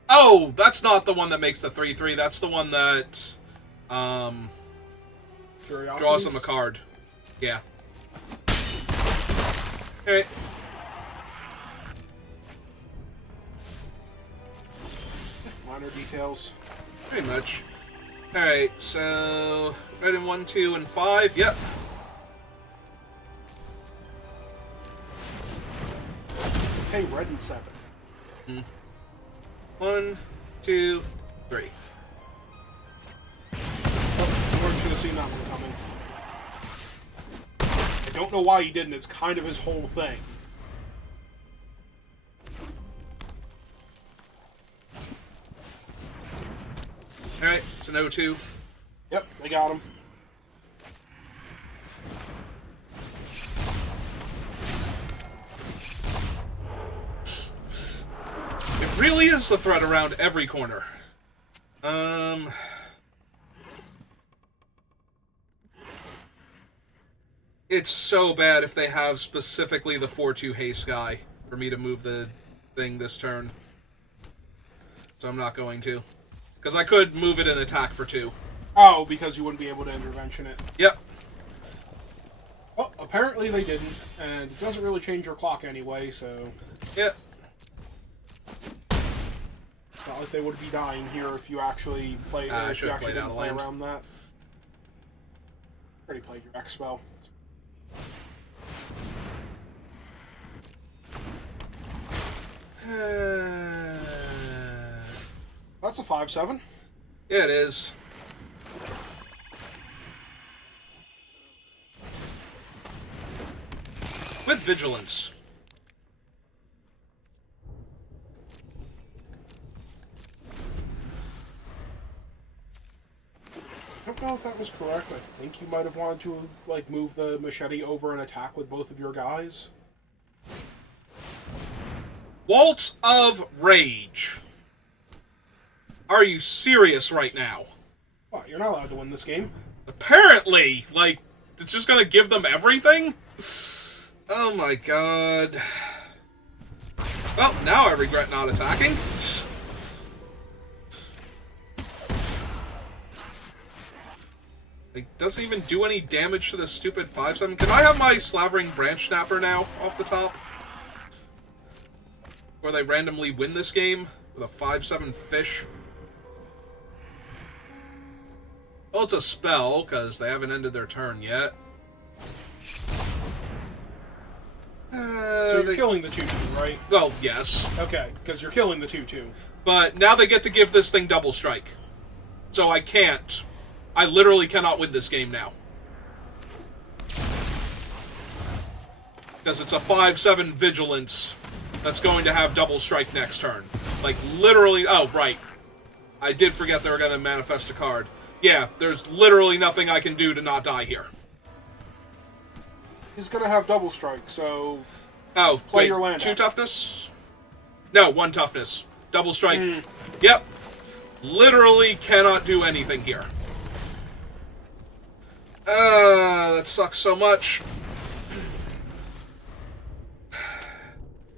Oh, that's not the one that makes the 3/3. That's the one that draws them a card. Yeah. Alright. Minor details. Pretty much. Alright, so red in 1, 2, and 5. Yep. Hey, red and 7. 1, 2, 3. Oh, Gordon should have seen that one coming. I don't know why he didn't. It's kind of his whole thing. Alright, it's an 0-2. Yep, they got him. It really is the threat around every corner. It's so bad if they have specifically the 4/2 haste guy for me to move the thing this turn. So I'm not going to. Because I could move it and attack for 2. Oh, because you wouldn't be able to intervention it. Yep. Well, apparently they didn't, and it doesn't really change your clock anyway, so... Yep. It's not like they would be dying here if you actually play. I If should you have actually played out didn't of play land. around that. Already played your X spell. That's a 5/7. Yeah, it is. With vigilance. I don't know if that was correct. I think you might have wanted to, like, move the machete over and attack with both of your guys. Waltz of Rage. Are you serious right now? What, you're not allowed to win this game. Apparently! Like, it's just gonna give them everything? Oh my god. Well, now I regret not attacking. It doesn't even do any damage to the stupid 5/7. Can I have my Slavering Branch Snapper now, off the top? Where they randomly win this game with a 5/7 fish? Well, it's a spell, because they haven't ended their turn yet. So you're killing the 2/2, right? Well, yes. Okay, because you're killing the 2/2. But now they get to give this thing double strike. So I can't. I literally cannot win this game now. Because it's a 5/7 vigilance that's going to have double strike next turn. Like, literally... Oh, right. I did forget they were going to manifest a card. Yeah, there's literally nothing I can do to not die here. He's gonna have double strike, so... Oh, play wait, your land 2 out. toughness? No, 1 toughness. Double strike. Yep. Literally cannot do anything here. That sucks so much.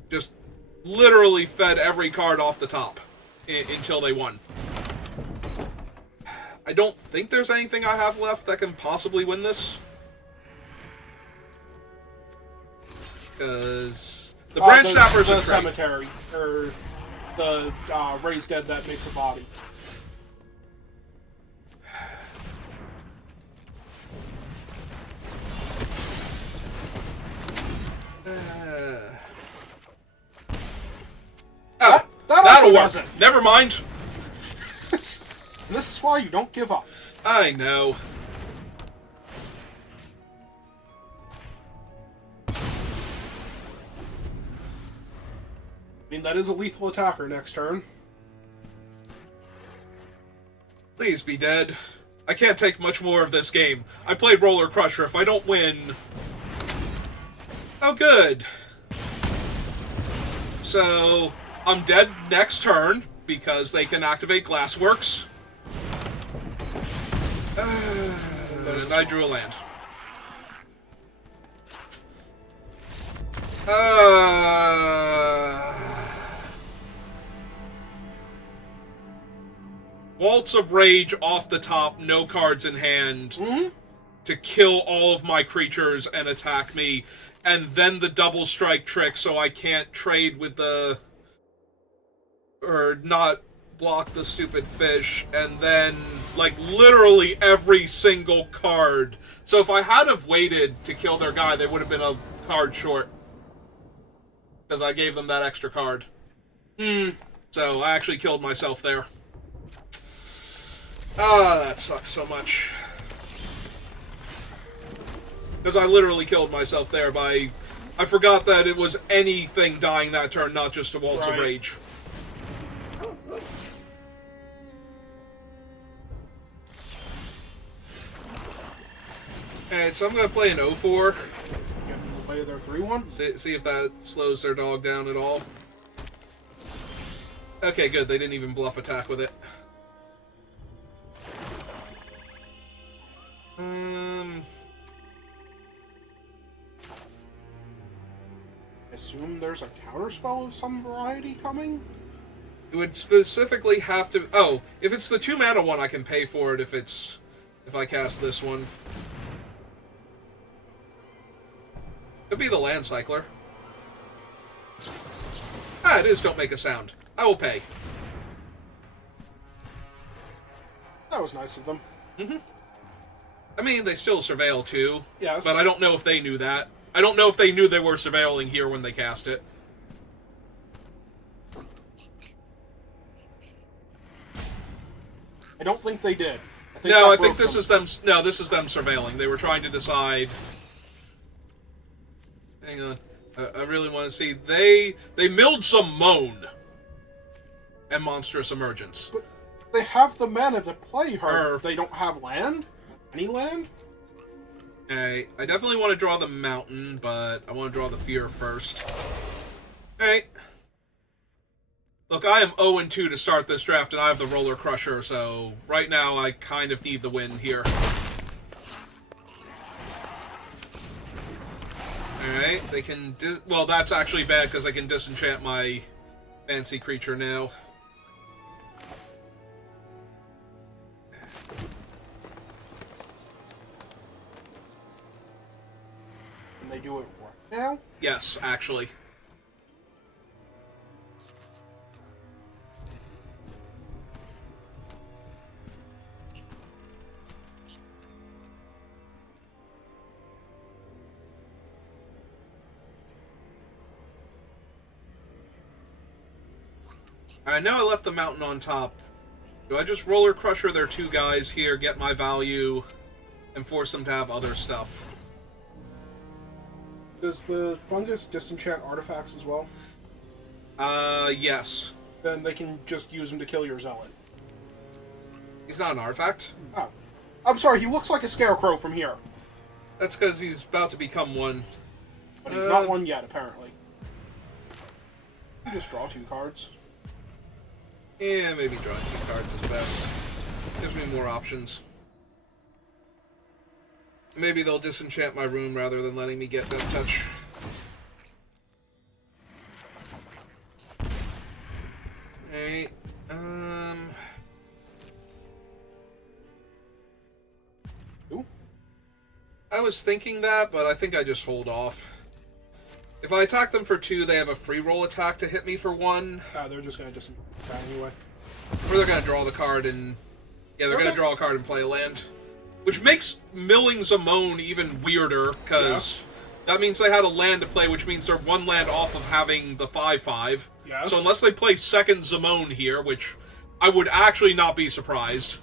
Just literally fed every card off the top until they won. I don't think there's anything I have left that can possibly win this. Because the Branch Snapper's the a trait. cemetery, or the raised dead that makes a body. Oh, that that'll also work. doesn't. Never mind. And this is why you don't give up. I know. I mean, that is a lethal attacker next turn. Please be dead. I can't take much more of this game. I played Roller Crusher. If I don't win... Oh, good. So, I'm dead next turn, because they can activate Glassworks. And I drew a land. Waltz of Rage off the top, no cards in hand, to kill all of my creatures and attack me, and then the double strike trick so I can't trade with the... or not block the stupid fish, and then, like, literally every single card. So if I had have waited to kill their guy, they would have been a card short. Because I gave them that extra card. So I actually killed myself there. Ah, that sucks so much. Because I literally killed myself there by... I forgot that it was anything dying that turn, not just a Waltz of Rage. Alright, so I'm going to play an 0-4. Play their 3/1. See if that slows their dog down at all. Okay, good. They didn't even bluff attack with it. I assume there's a counterspell of some variety coming? It would specifically have to... Oh, if it's the 2-mana one, I can pay for it if I cast this one. Could be the Land Cycler. Ah, it is Don't Make a Sound. I will pay. That was nice of them. I mean, they still surveil too. Yes. But I don't know if they knew that. I don't know if they knew they were surveilling here when they cast it. I don't think they did. No, I think this is them. No, this is them surveilling. They were trying to decide. Hang on. I really want to see. They milled some Moan and Monstrous Emergence. But they have the mana to play her. They don't have land? Any land? Alright, I definitely want to draw the Mountain, but I want to draw the Fear first. Alright. Look, I am 0-2 to start this draft, and I have the Roller Crusher, so right now I kind of need the win here. Alright, they can... well, that's actually bad, because I can disenchant my fancy creature now. Can they do it right now? Yes, actually. Alright, now I left the Mountain on top. Do I just Roller Crusher their two guys here, get my value, and force them to have other stuff? Does the fungus disenchant artifacts as well? Yes. Then they can just use them to kill your zealot. He's not an artifact. Oh. I'm sorry, he looks like a scarecrow from here. That's because he's about to become one. But he's not one yet, apparently. You just draw 2 cards. Yeah, maybe drawing 2 cards is best. Gives me more options. Maybe they'll disenchant my room rather than letting me get Death Touch. Alright, Ooh. I was thinking that, but I think I just hold off. If I attack them for 2, they have a free roll attack to hit me for 1. They're just going to disenchant anyway. Or they're going to draw the card and... yeah, they're going to draw a card and play a land. Which makes milling Zamone even weirder, because that means they had a land to play, which means they're 1 land off of having the 5/5. Yes. So unless they play second Zamone here, which I would actually not be surprised.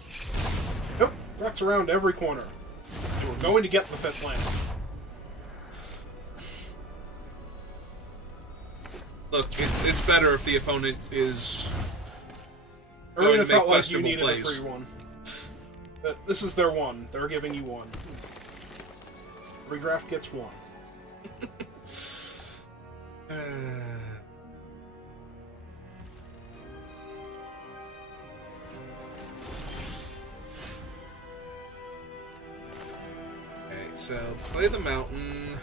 Nope, that's around every corner. You were going to get the 5th land. Look, it's better if the opponent is Arena going to make felt like you questionable needed plays. a free one. This is their 1. They're giving you 1. Redraft gets 1. Alright, so play the Mountain.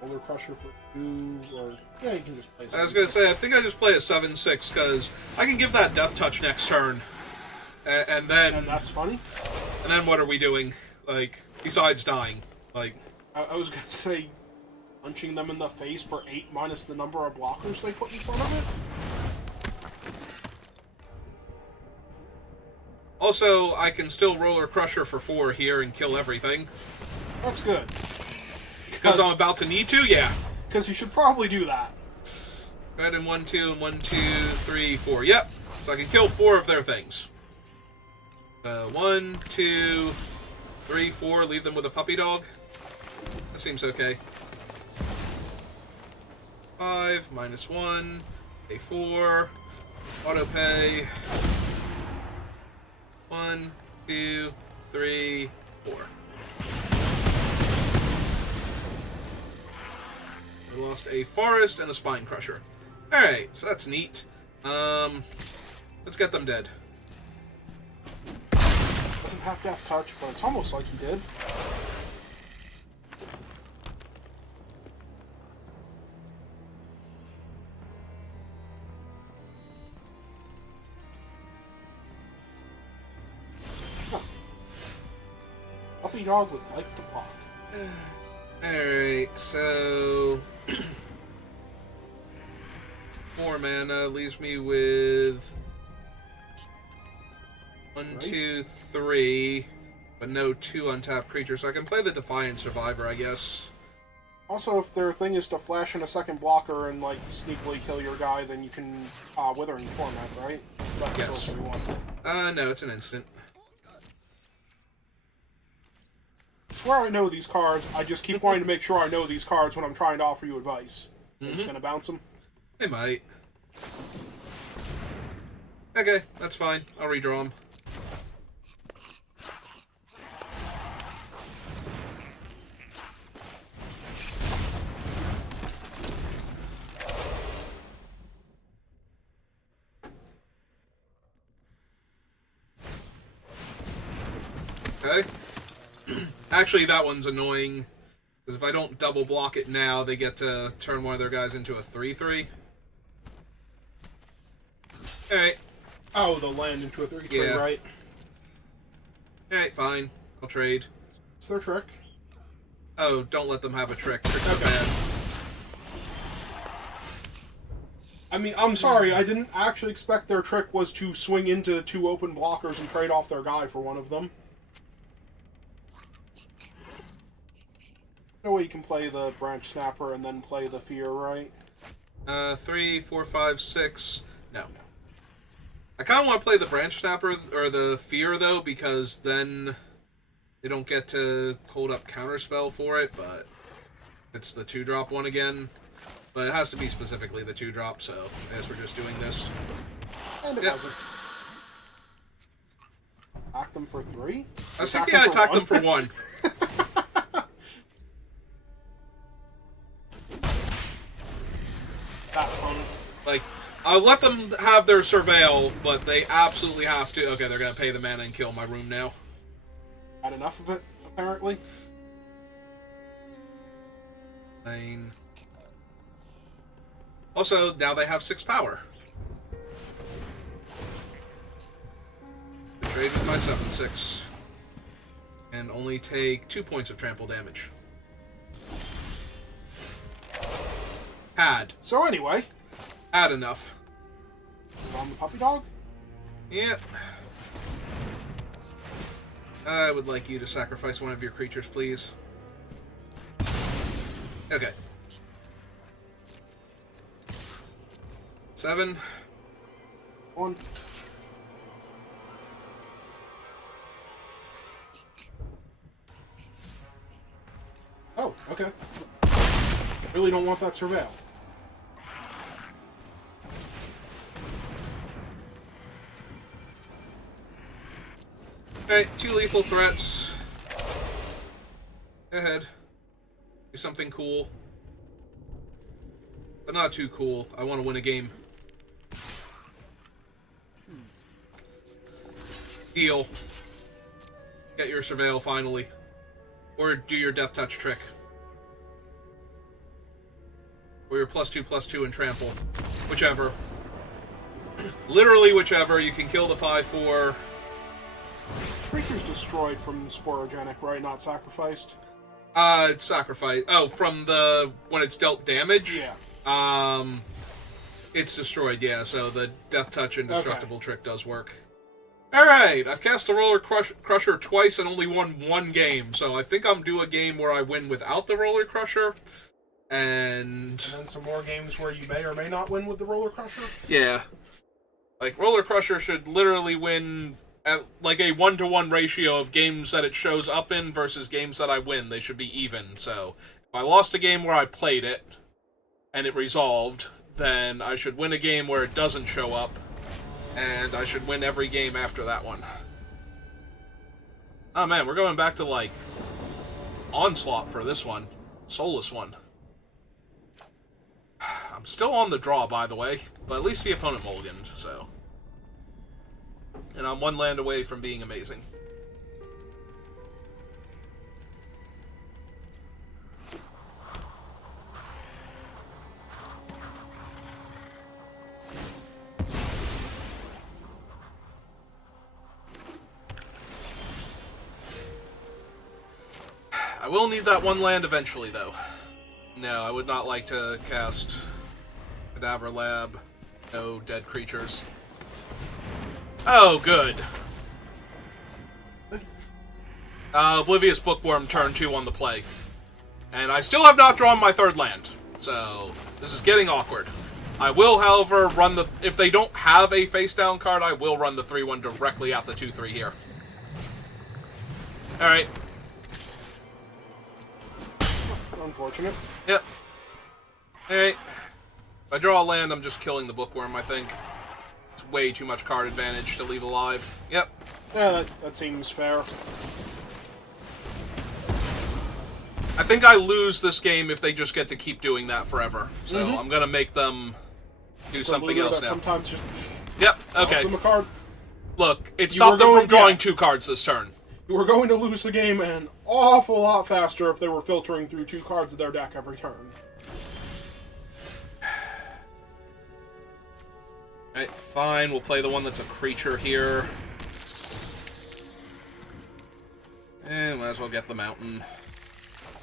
Roller Crusher for 2, or... yeah, you can just play 7. I was going to say, I think I just play a 7/6, because I can give that Death Touch next turn. And then... and that's funny. And then what are we doing? Like, besides dying? Like... I was going to say, punching them in the face for 8 minus the number of blockers they put in front of it? Also, I can still Roller Crusher for 4 here and kill everything. That's good. Because I'm about to need to? Yeah. Because you should probably do that. Right, and 1, 2, and 1, 2, 3, 4. Yep. So I can kill 4 of their things. 1, 2, 3, 4. Leave them with a puppy dog. That seems okay. 5, -1. Pay 4. Auto pay. 1, 2, 3, 4. I lost a Forest and a Spine Crusher. Alright, so that's neat. Let's get them dead. Doesn't have Death Touch, but it's almost like he did. Huh. Puppy Dog would like to block. Alright, so... 4 mana leaves me with... 1, 2, 3, but no 2 untapped creatures, so I can play the Defiant Survivor, I guess. Also, if their thing is to flash in a second blocker and, like, sneakily kill your guy, then you can Withering Torment, right? That's Yes. what you want. No, it's an instant. swear I know these cards. I just keep wanting to make sure I know these cards when I'm trying to offer you advice. I'm just going to bounce them. They might. Okay, that's fine. I'll redraw them. Okay. Actually, that one's annoying. Because if I don't double block it now, they get to turn one of their guys into a 3/3. Alright. Oh, they'll land into a 3/3, right? Alright, fine. I'll trade. It's their trick. Oh, don't let them have a trick. Tricks are bad. I mean, I'm sorry, I didn't actually expect their trick was to swing into 2 open blockers and trade off their guy for one of them. No way you can play the Branch Snapper and then play the Fear, right? 3, 4, 5, 6. No. I kind of want to play the Branch Snapper or the Fear, though, because then they don't get to hold up Counterspell for it, but it's the 2-drop one again. But it has to be specifically the 2-drop, so I guess we're just doing this. And it wasn't. Attack them for 3? I was thinking I attacked them for 1. Like, I'll let them have their Surveil, but they absolutely have to... Okay, they're going to pay the mana and kill my room now. Had enough of it, apparently. 9. Also, now they have 6 power. Trade with my 7/6. And only take 2 points of trample damage. Had. So anyway... Had enough. On the puppy dog? Yep. I would like you to sacrifice one of your creatures, please. Okay. 7. 1. Oh, okay. Really don't want that Surveil. Alright, 2 lethal threats. Go ahead. Do something cool. But not too cool. I want to win a game. Heal. Get your Surveil finally. Or do your Death Touch trick. Or your +2/+2 and trample. Whichever. Literally whichever. You can kill the 5/4. Creature's destroyed from Sporogenic, right? Not sacrificed? It's sacrificed. Oh, from the... when it's dealt damage? Yeah. It's destroyed, yeah, so the Death Touch Indestructible trick does work. Alright, I've cast the Roller Crusher twice and only won 1 game, so I think I'm due a game where I win without the Roller Crusher, and then some more games where you may or may not win with the Roller Crusher? Yeah. Like, Roller Crusher should literally win at, like, a 1-to-1 ratio of games that it shows up in versus games that I win. They should be even, so if I lost a game where I played it, and it resolved, then I should win a game where it doesn't show up, and I should win every game after that one. Oh man, we're going back to, like, Onslaught for this one. Soulless one. I'm still on the draw, by the way, but at least the opponent mulliganed, so... And I'm 1 land away from being amazing. I will need that 1 land eventually, though. No, I would not like to cast Cadaver Lab. No dead creatures. Oh, good. Oblivious Bookworm turn 2 on the play. And I still have not drawn my 3rd land. So, this is getting awkward. I will, however, run the... If they don't have a face-down card, I will run the 3/1 directly at the 2/3 here. Alright. Unfortunate. Yep. Alright. If I draw a land, I'm just killing the Bookworm, I think. It's way too much card advantage to leave alive. Yep. Yeah, that seems fair. I think I lose this game if they just get to keep doing that forever. So I'm gonna make them do something else now. Sometimes just Yep, okay. toss them a card. Look, it stopped them from drawing 2 cards this turn. You were going to lose the game an awful lot faster if they were filtering through 2 cards of their deck every turn. Alright, fine. We'll play the one that's a creature here. And might as well get the mountain.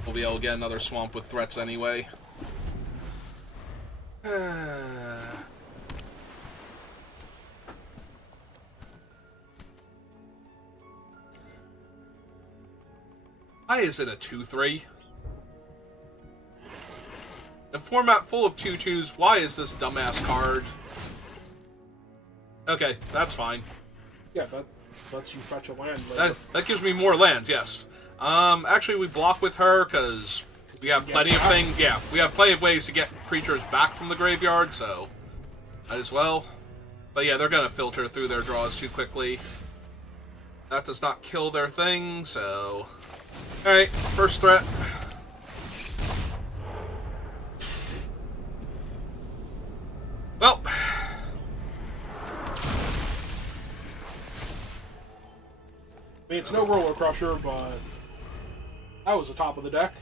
We'll be able to get another swamp with threats anyway. Why is it a 2/3? In a format full of 2/2s, why is this dumbass card? Okay, that's fine. Yeah, that lets you fetch a land later. That gives me more lands, yes. Actually, we block with her, because we have plenty of things. Yeah, we have plenty of ways to get creatures back from the graveyard, so might as well. But yeah, they're going to filter through their draws too quickly. That does not kill their thing, so... Alright, first threat. Well... I mean, it's no Roller Crusher, but that was the top of the deck.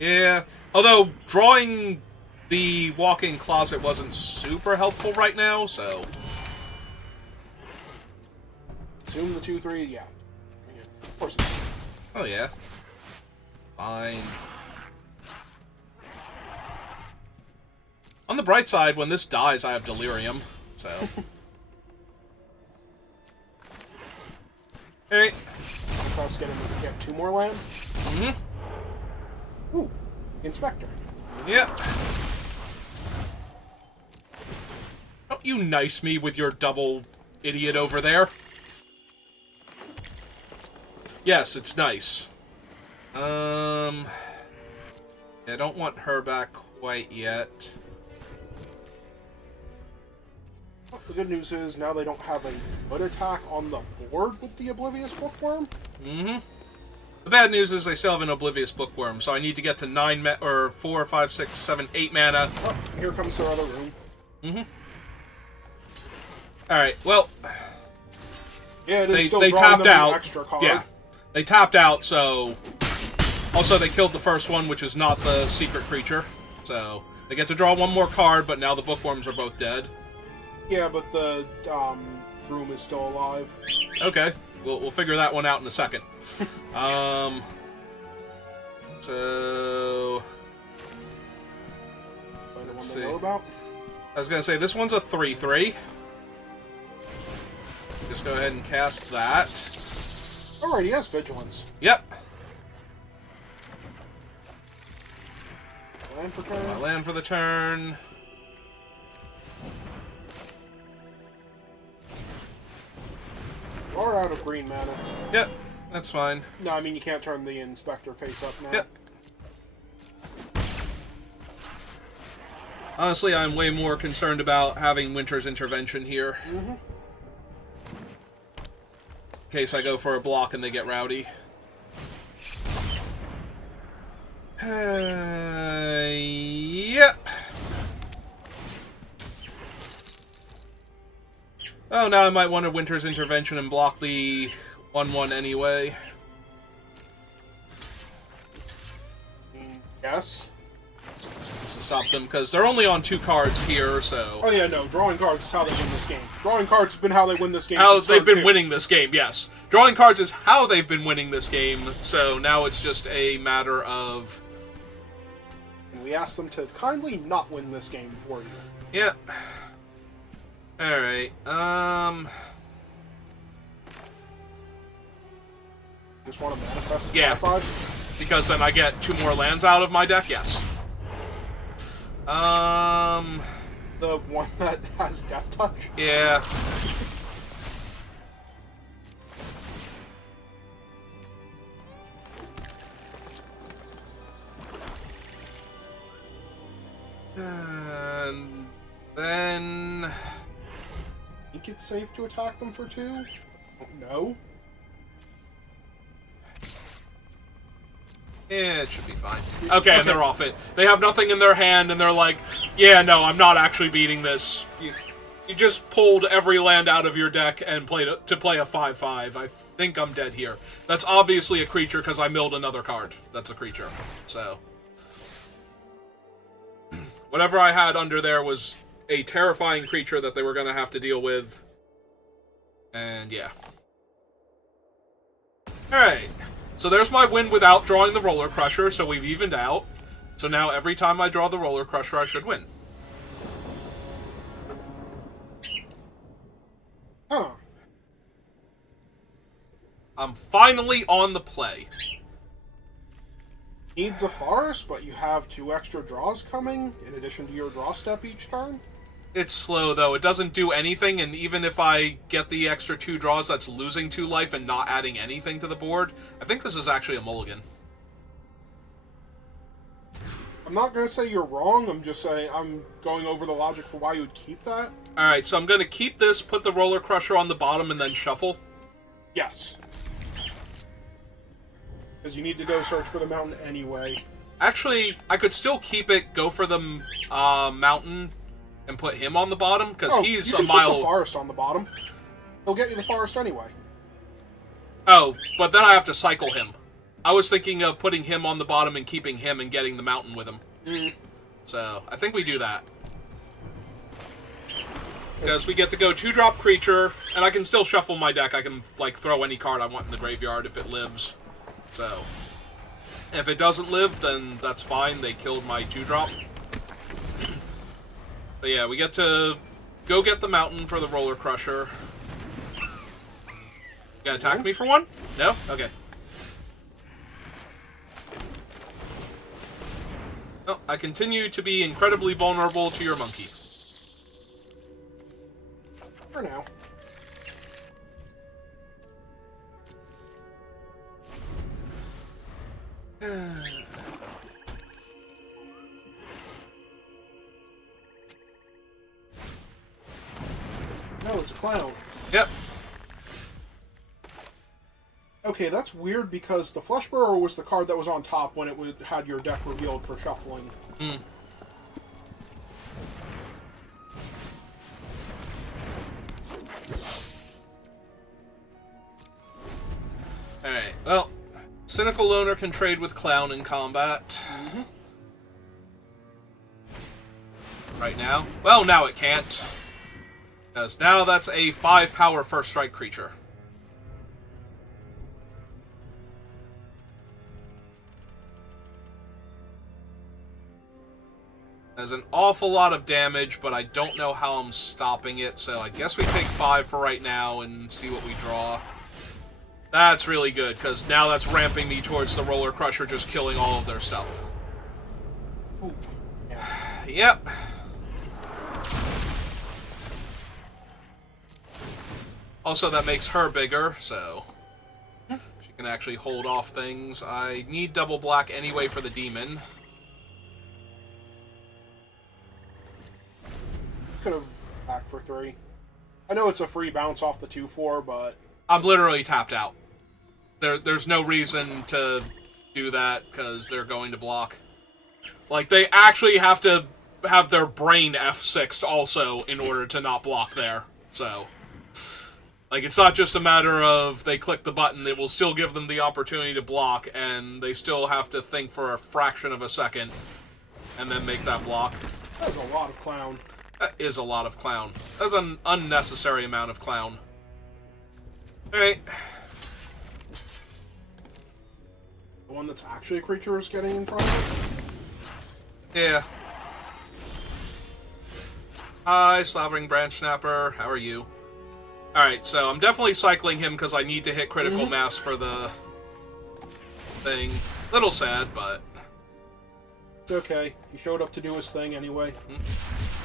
Yeah, although drawing the walk-in closet wasn't super helpful right now, so... Assume the 2/3, yeah. Of course it is. Oh, yeah. Fine. On the bright side, when this dies, I have Delirium, so... Alright. Let's get him to get 2 more land. Ooh, Inspector. Yep. Don't you nice me with your double idiot over there. Yes, it's nice. I don't want her back quite yet. Well, the good news is now they don't have a good attack on the board with the Oblivious Bookworm. The bad news is they still have an Oblivious Bookworm, so I need to get to 4, 5, 6, 7, 8 mana. Oh, here comes their other room. Alright, well... Yeah, it is still they drawing tapped them out. an extra card. Yeah. They tapped out, so... Also, they killed the first one, which is not the secret creature. So, they get to draw 1 more card, but now the Bookworms are both dead. Yeah, but the room is still alive. Okay, we'll figure that one out in a second. So... Let's see. About? I was going to say, this one's a 3/3. Just go ahead and cast that. Alright, he has Vigilance. Yep. Land for turn. My land for the turn. Or out of green mana. Yep, that's fine. No, I mean, you can't turn the Inspector face up now. Yep. Honestly, I'm way more concerned about having Winter's Intervention here. In case I go for a block and they get rowdy. Yep. Oh, now I might want a Winter's Intervention and block the 1/1 anyway. Yes. Just to stop them, because they're only on 2 cards here, so... Oh yeah, no, drawing cards is how they win this game. Drawing cards has been how they win this game. How they've been winning this game, yes. Drawing cards is how they've been winning this game, so now it's just a matter of... And we asked them to kindly not win this game for you. Yeah. Alright, Just want to manifest a yeah. 5/5? Because then I get 2 more lands out of my deck, yes. The one that has Death Touch? Yeah. think it's safe to attack them for 2. No. Yeah, it should be fine. Okay, and they're off it. They have nothing in their hand, and they're like, yeah, no, I'm not actually beating this. You just pulled every land out of your deck and played to play a 5/5. I think I'm dead here. That's obviously a creature because I milled another card. That's a creature. So, whatever I had under there was a terrifying creature that they were going to have to deal with. And yeah. Alright. So there's my win without drawing the Roller Crusher, so we've evened out. So now every time I draw the Roller Crusher, I should win. Huh. I'm finally on the play. Needs a forest, but you have 2 extra draws coming, in addition to your draw step each turn? It's slow, though. It doesn't do anything, and even if I get the extra 2 draws, that's losing 2 life and not adding anything to the board. I think this is actually a mulligan. I'm not going to say you're wrong, I'm just saying I'm going over the logic for why you would keep that. Alright, so I'm going to keep this, put the Roller Crusher on the bottom, and then shuffle. Yes. Because you need to go search for the mountain anyway. Actually, I could still keep it, go for the mountain, and put him on the bottom, because he's a mile... Put the forest on the bottom. He'll get you the forest anyway. Oh, but then I have to cycle him. I was thinking of putting him on the bottom and keeping him and getting the mountain with him. So, I think we do that. Because we get to go 2-drop creature, and I can still shuffle my deck. I can, like, throw any card I want in the graveyard if it lives. So, if it doesn't live, then that's fine. They killed my 2-drop. But yeah, we get to go get the mountain for the Roller Crusher. You gonna attack me for 1? No? Okay. Well, I continue to be incredibly vulnerable to your monkey. For now. No, it's a clown. Yep. Okay, that's weird because the Flesh Burrower was the card that was on top when it had your deck revealed for shuffling. Alright, well, Cynical Loner can trade with Clown in combat. Right now. Well, now it can't. Because now that's a 5-power first strike creature. There's an awful lot of damage, but I don't know how I'm stopping it, so I guess we take 5 for right now and see what we draw. That's really good, because now that's ramping me towards the Roller Crusher just killing all of their stuff. Ooh. Yeah. Yep. Also, that makes her bigger, so she can actually hold off things. I need double black anyway for the demon. Could have backed for 3. I know it's a free bounce off the 2/4, but... I'm literally tapped out. There's no reason to do that, because they're going to block. Like, they actually have to have their brain F6'd also in order to not block there. So, like, it's not just a matter of they click the button, it will still give them the opportunity to block, and they still have to think for a fraction of a second, and then make that block. That's a lot of clown. That is a lot of clown. That's an unnecessary amount of clown. Alright. The one that's actually a creature is getting in front of it? Yeah. Hi, Slavering Branch Snapper. How are you? Alright, so I'm definitely cycling him because I need to hit critical mass for the thing. Little sad, but... It's okay. He showed up to do his thing anyway.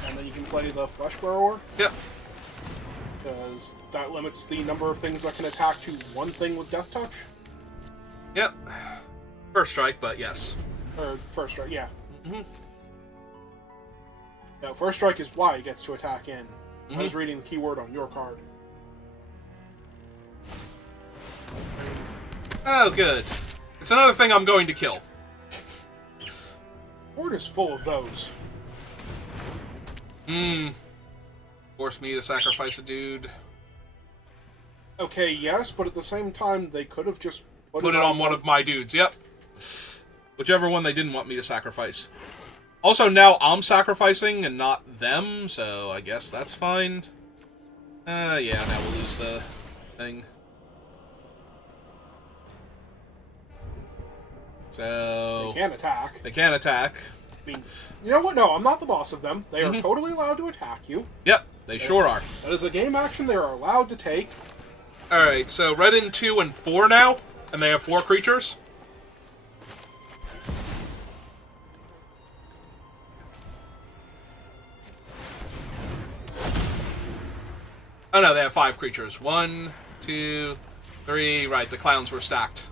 And then you can play the Flesh Burrower. Yep. Because that limits the number of things that can attack to one thing with Death Touch. Yep. First strike, but yes. Or first strike, yeah. No, first strike is why he gets to attack in. I was reading the keyword on your card. Oh, good. It's another thing I'm going to kill. Board is full of those. Force me to sacrifice a dude. Okay, yes, but at the same time, they could have just Put it on one of my dudes, yep. Whichever one they didn't want me to sacrifice. Also, now I'm sacrificing and not them, so I guess that's fine. Yeah, now we'll lose the thing. So... They can't attack. They can attack. I mean, you know what? No, I'm not the boss of them. They are totally allowed to attack you. Yep, they sure are. That is a game action they are allowed to take. Alright, so red in 2 and 4 now, and they have 4 creatures. Oh no, they have 5 creatures. 1, 2, 3. Right, the clowns were stacked.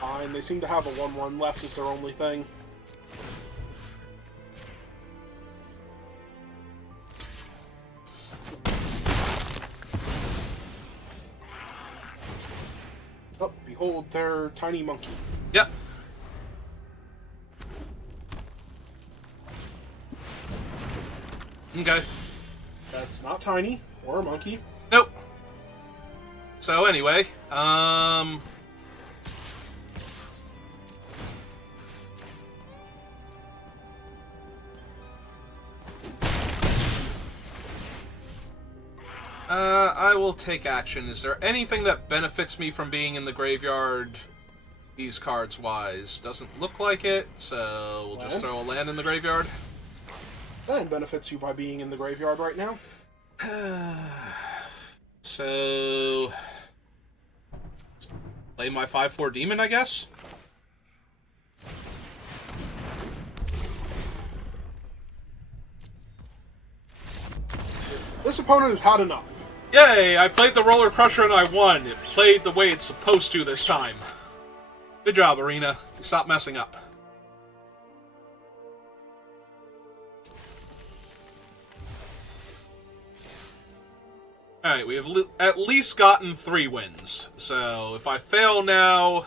Fine, they seem to have a 1/1 left as their only thing. Oh, behold their tiny monkey. Yep. Okay. That's not tiny, or a monkey. Nope. So anyway, I will take action. Is there anything that benefits me from being in the graveyard, these cards wise? Doesn't look like it, so we'll just throw a land in the graveyard. That benefits you by being in the graveyard right now. So... play my 5/4 demon, I guess? This opponent has had enough. Yay! I played the Roller Crusher and I won. It played the way it's supposed to this time. Good job, Arena. Stop messing up. Alright, we have at least gotten 3 wins. So, if I fail now,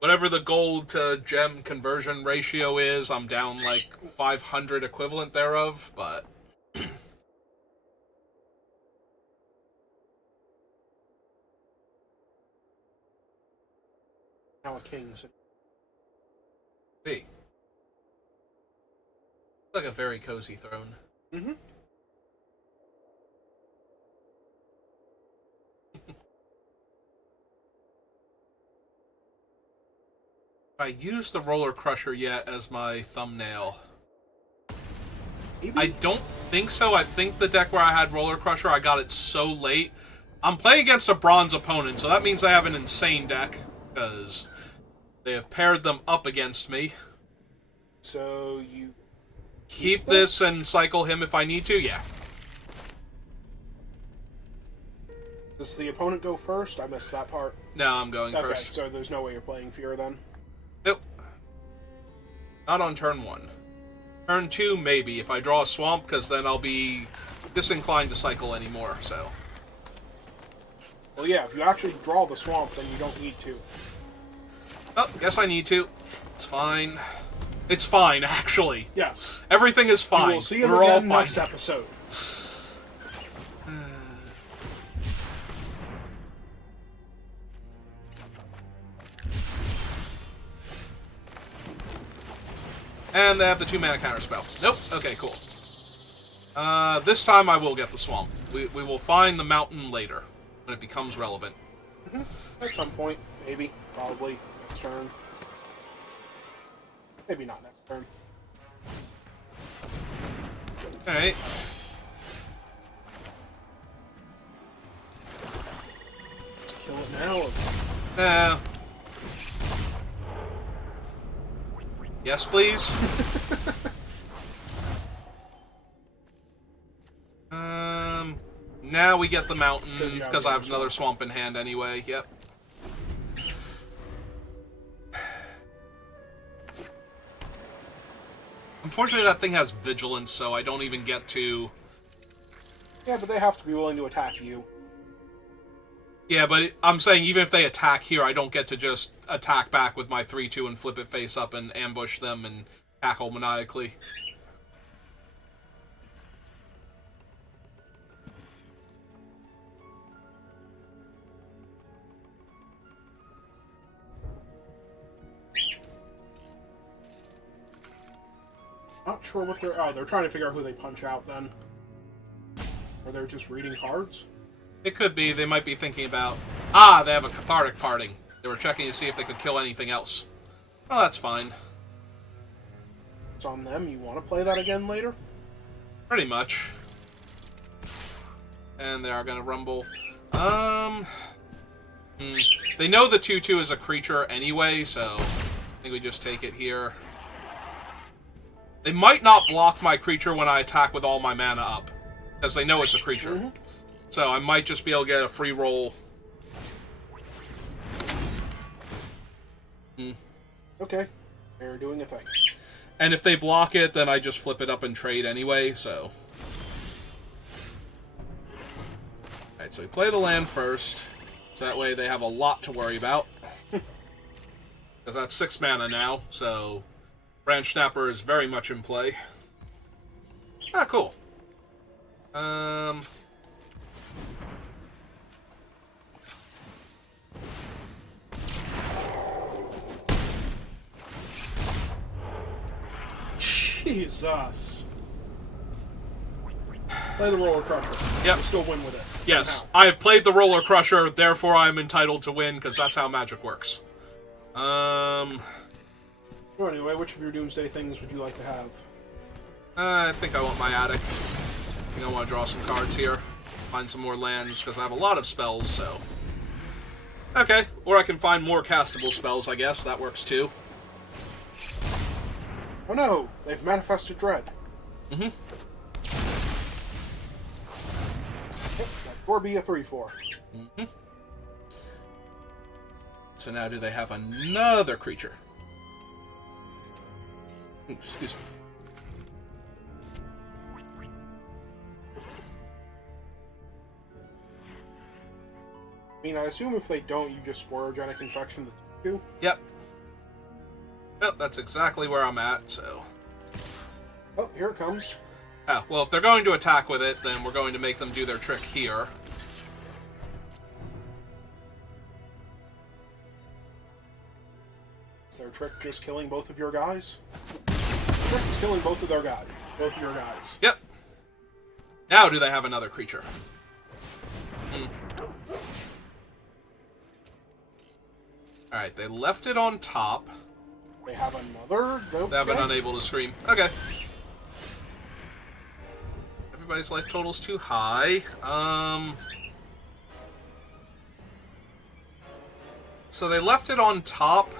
whatever the gold to gem conversion ratio is, I'm down like 500 equivalent thereof, but... Now a king. See. Like a very cozy throne. Mm-hmm. I used the Roller Crusher yet as my thumbnail. Maybe? I don't think so. I think the deck where I had Roller Crusher, I got it so late. I'm playing against a bronze opponent, so that means I have an insane deck, because they have paired them up against me. So you Keep this and cycle him if I need to? Yeah. Does the opponent go first? I missed that part. No, I'm going Okay, first. so there's no way you're playing Fear then? Nope. Not on turn 1. Turn 2, maybe, if I draw a swamp, because then I'll be disinclined to cycle anymore, so... Well, yeah, if you actually draw the swamp, then you don't need to. Oh, guess I need to. It's fine. It's fine, actually. Yes. Everything is fine. You will see him We're all again fine. next episode. And they have the 2-mana counterspell. Nope. Okay, cool. This time I will get the swamp. We will find the mountain later, when it becomes relevant. Mm-hmm. At some point. Maybe. Probably. Next turn. Maybe not next turn. Alright. Just kill it now. Yes, please. Now we get the mountain, because I have another swamp in hand anyway. Yep. I'm Unfortunately, that thing has vigilance, so I don't even get to... Yeah, but they have to be willing to attack you. Yeah, but I'm saying even if they attack here, I don't get to just attack back with my 3-2 and flip it face up and ambush them and tackle maniacally. Not sure what they're... Oh, they're trying to figure out who they punch out, then. Or they're just reading cards? It could be. They might be thinking about... Ah, they have a cathartic parting. They were checking to see if they could kill anything else. Well, that's fine. It's on them. You want to play that again later? Pretty much. And they are going to rumble. They know the 2-2 is a creature anyway, so I think we just take it here. They might not block my creature when I attack with all my mana up, because they know it's a creature. Mm-hmm. So I might just be able to get a free roll. Okay. They're doing a thing. And if they block it, then I just flip it up and trade anyway, so... Alright, so we play the land first. So that way they have a lot to worry about. Because that's 6 mana now, so... Branch Snapper is very much in play. Ah, cool. Jesus. Play the Roller Crusher. Yep. You still win with it. Yes, Somehow. I have played the Roller Crusher, therefore I'm entitled to win, because that's how Magic works. So anyway, which of your Doomsday things would you like to have? I think I want my Attic. I think I want to draw some cards here. Find some more lands, because I have a lot of spells, so... Okay, or I can find more castable spells, I guess. That works too. Oh no! They've manifested Dread. Mm-hmm. Yep, that 4B a 3/4. Mm-hmm. So now do they have another creature? Ooh, excuse me. I mean, I assume if they don't, you just Sporogenic Infection the 2? Yep. Yep, that's exactly where I'm at, so... Oh, here it comes. Ah, well, if they're going to attack with it, then we're going to make them do their trick here. Is their trick just killing both of your guys? Trick is killing both of their guys. Both of your guys. Yep. Now do they have another creature? Alright, they left it on top. They have another? Okay. They have an unable to scream. Okay. Everybody's life total's too high. So they left it on top.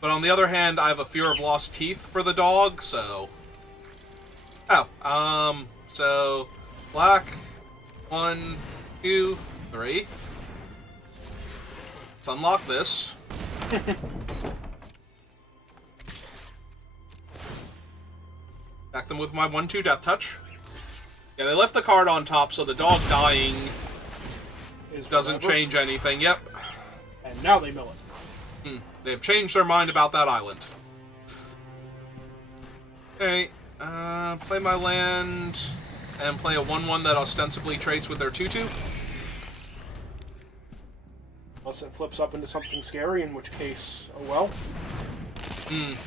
But on the other hand, I have a fear of lost teeth for the dog, so... Oh, so... Black. 1, 2, 3. Let's unlock this. Back them with my 1/2 Death Touch. Yeah, they left the card on top, so the dog dying doesn't change anything. Yep. And now they mill it. They've changed their mind about that island. Okay, play my land and play a 1/1 that ostensibly trades with their 2/2. Unless it flips up into something scary, in which case, oh well.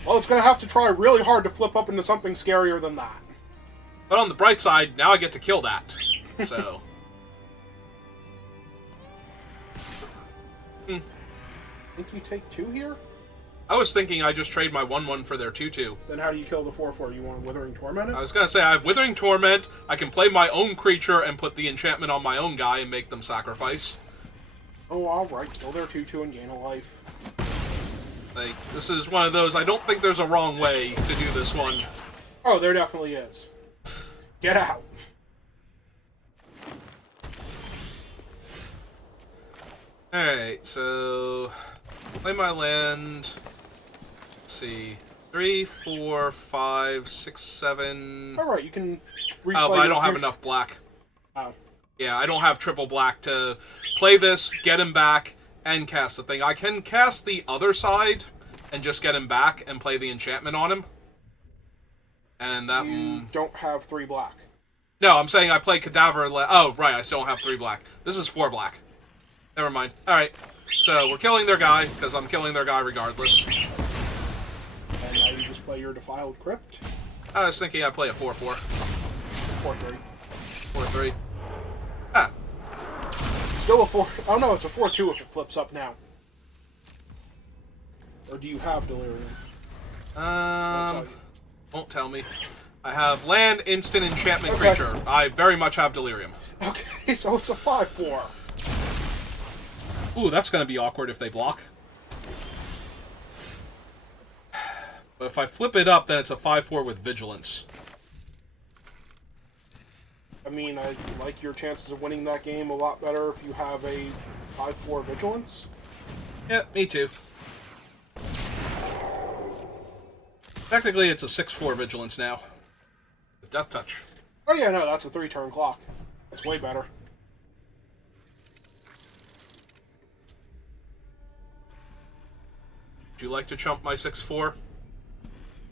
Well, it's going to have to try really hard to flip up into something scarier than that. But on the bright side, now I get to kill that. So... Think you take 2 here? I was thinking I just trade my 1/1 for their 2/2. Then how do you kill the 4/4? You want Withering Torment it? I was going to say, I have Withering Torment, I can play my own creature and put the enchantment on my own guy and make them sacrifice. Oh, alright. Kill their 2/2 and gain a life. Like, this is one of those, I don't think there's a wrong way to do this one. Oh, there definitely is. Get out. Alright, so... Play my land. Let's see. 3, 4, 5, 6, 7. All right, you can replay. Oh, but I don't have enough black. Oh. Yeah, I don't have triple black to play this, get him back, and cast the thing. I can cast the other side and just get him back and play the enchantment on him. And that... You don't have 3 black. No, I'm saying I play Cadaver... Oh, right, I still don't have 3 black. This is 4 black. Never mind. Alright, so we're killing their guy, because I'm killing their guy regardless. And now you just play your Defiled Crypt. I was thinking I'd play a 4-4. 4-3. 4-3. Ah. Still a 4... Oh no, it's a 4-2 if it flips up now. Or do you have Delirium? Won't tell me. I have land, instant, enchantment creature. I very much have Delirium. Okay, so it's a 5-4. Ooh, that's gonna be awkward if they block. But if I flip it up, then it's a 5-4 with Vigilance. I mean, I like your chances of winning that game a lot better if you have a 5-4 Vigilance. Yeah, me too. Technically, it's a 6-4 Vigilance now. The Death Touch. Oh yeah, no, that's a 3-turn clock. That's way better. Would you like to chump my 6-4?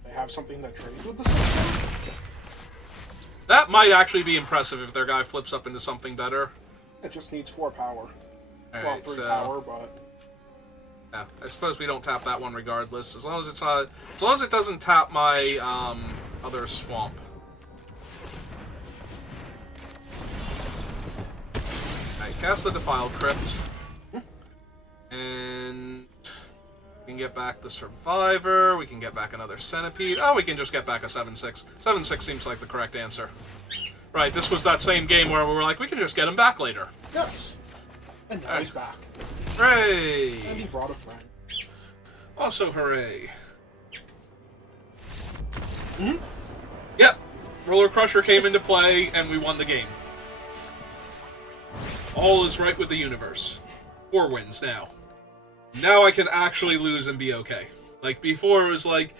They have something that trades with the 6-4? That might actually be impressive if their guy flips up into something better. It just needs 4 power. All Well, right, 3 so... power, but... Yeah, I suppose we don't tap that one regardless, as long as it's not, as long as it doesn't tap my other swamp. Alright, cast the Defiled Crypt, and we can get back the Survivor. We can get back another Centipede. Oh, we can just get back a 7-6. 7-6 seems like the correct answer. Right, this was that same game where we were like, we can just get him back later. Yes. And now he's back. Hooray! And he brought a friend. Also, hooray. Yep. Roller Crusher came into play, and we won the game. All is right with the universe. 4 wins now. Now I can actually lose and be okay. Like, before it was like,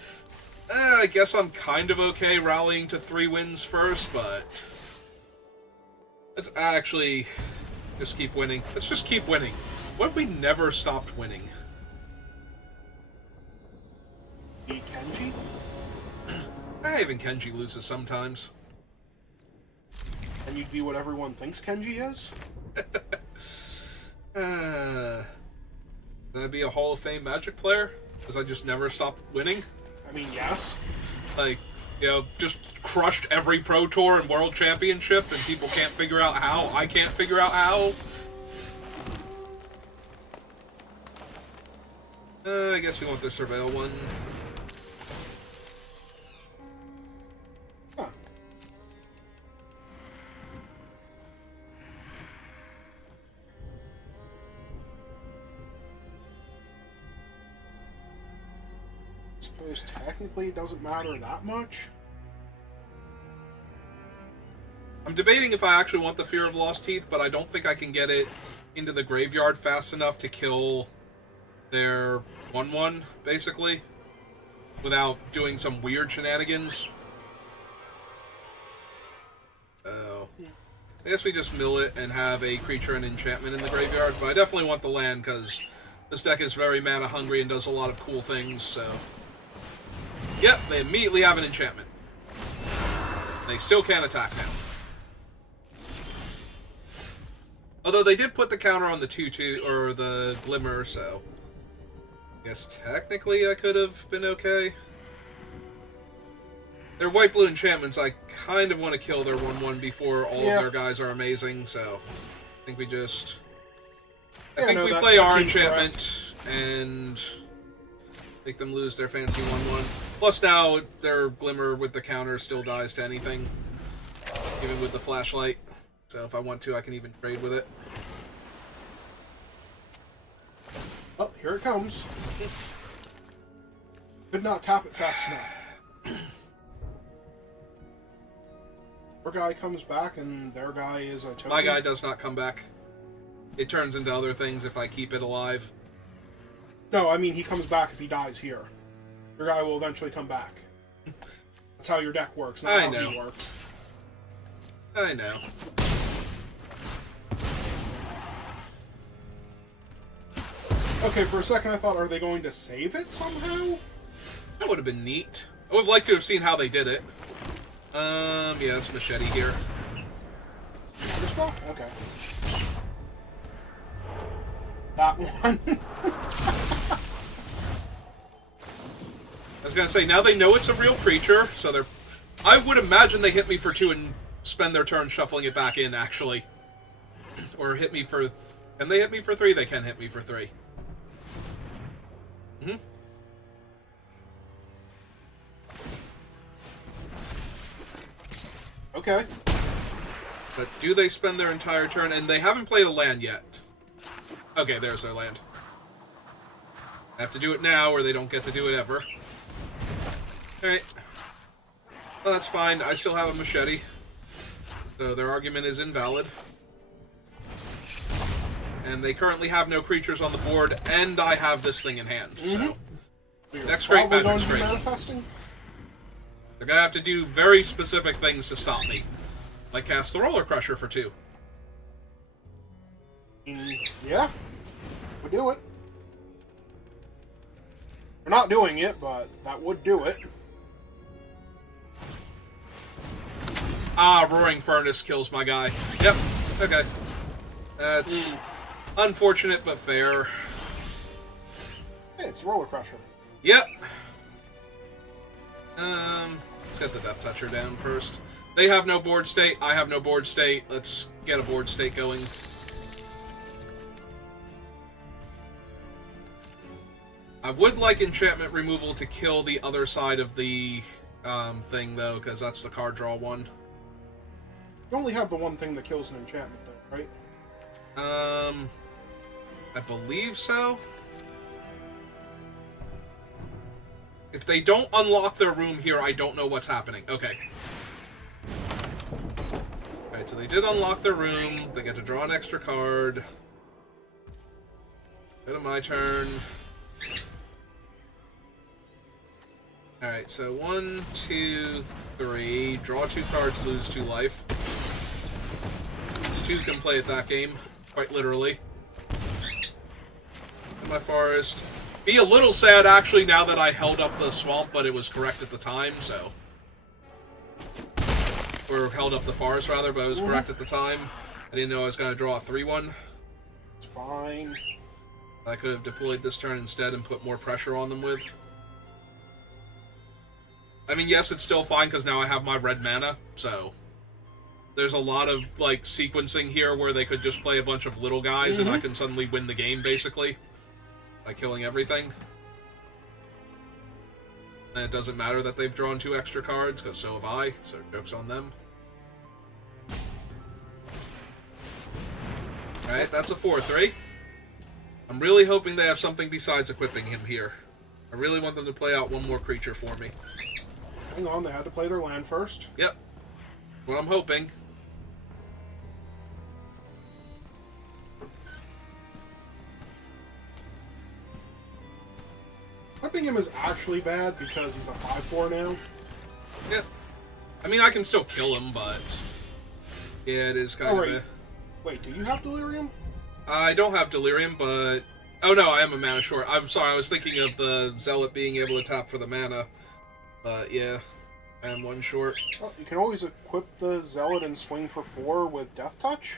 I guess I'm kind of okay rallying to 3 wins first, but... let's actually just keep winning. Let's just keep winning. What if we never stopped winning? Beat Kenji? Even Kenji loses sometimes. And you'd be what everyone thinks Kenji is? Would I be a Hall of Fame Magic player? Because I just never stopped winning? I mean, yes. Like, you know, just crushed every Pro Tour and World Championship, and people can't figure out how. I can't figure out how. I guess we want the Surveil one. Huh. Suppose technically it doesn't matter that much. I'm debating if I actually want the Fear of Lost Teeth, but I don't think I can get it into the graveyard fast enough to kill their 1-1, basically, without doing some weird shenanigans. So, I guess we just mill it and have a creature and enchantment in the graveyard, but I definitely want the land, because this deck is very mana hungry and does a lot of cool things, so... Yep, they immediately have an enchantment. They still can't attack now. Although they did put the counter on the 2-2, or the Glimmer, so... I guess technically I could have been okay. Their white-blue enchantments, I kind of want to kill their 1-1 before all of their guys are amazing, so... I think we just... I think we play our enchantment, and... make them lose their fancy 1-1. Plus now, their Glimmer with the counter still dies to anything. Even with the flashlight. So if I want to, I can even trade with it. Oh, here it comes. Could not tap it fast enough. Our guy comes back, and their guy is a token. My guy does not come back. It turns into other things if I keep it alive. No, I mean he comes back if he dies here. Your guy will eventually come back. That's how your deck works, not I how know. he works. I know. Okay, for a second I thought, are they going to save it somehow? That would have been neat. I would have liked to have seen how they did it. Yeah, it's machete here. This one? Okay. That one. I was gonna say, now they know it's a real creature, so they're... I would imagine they hit me for 2 and spend their turn shuffling it back in, actually. Or hit me for... Can they hit me for 3? They can hit me for 3. Mm-hmm. Okay. But do they spend their entire turn? And they haven't played a land yet. Okay, there's their land. I have to do it now, or they don't get to do it ever. Alright. Well, that's fine. I still have a machete. So their argument is invalid. And they currently have no creatures on the board, and I have this thing in hand. So next great magic's great. Manifesting? They're gonna have to do very specific things to stop me. Like cast the Roller Crusher for 2. Yeah. Would do it. We're not doing it, but that would do it. Ah, Roaring Furnace kills my guy. Yep. Okay. That's unfortunate, but fair. Hey, it's Roller Crusher. Yep. Let's get the Death Toucher down first. They have no board state. I have no board state. Let's get a board state going. I would like enchantment removal to kill the other side of the thing, though, because that's the card draw one. You only have the one thing that kills an enchantment, though, right? I believe so. If they don't unlock their room here, I don't know what's happening. Okay. Alright, so they did unlock their room. They get to draw an extra card. Go to my turn. Alright, so 1, 2, 3. Draw 2 cards, lose 2 life. These 2 can play at that game, quite literally. In my forest. Be a little sad, actually, now that I held up the swamp, but it was correct at the time, so... Or held up the forest, rather, but it was correct at the time. I didn't know I was going to draw a 3-1. It's fine. I could have deployed this turn instead and put more pressure on them with. I mean, yes, it's still fine, because now I have my red mana, so... There's a lot of, like, sequencing here where they could just play a bunch of little guys and I can suddenly win the game, basically. By killing everything. And it doesn't matter that they've drawn 2 extra cards, because so have I, so joke's on them. Alright, that's a 4-3. I'm really hoping they have something besides equipping him here. I really want them to play out one more creature for me. Hang on, they had to play their land first. Yep. What I'm hoping. Equipping him is actually bad because he's a 5/4 now. Yeah. I mean, I can still kill him, but... Yeah, it is kind of a... Wait, do you have Delirium? I don't have Delirium, but... Oh no, I am a mana short. I'm sorry, I was thinking of the Zealot being able to tap for the mana. But yeah, I am 1 short. Well, you can always equip the Zealot and swing for 4 with Death Touch.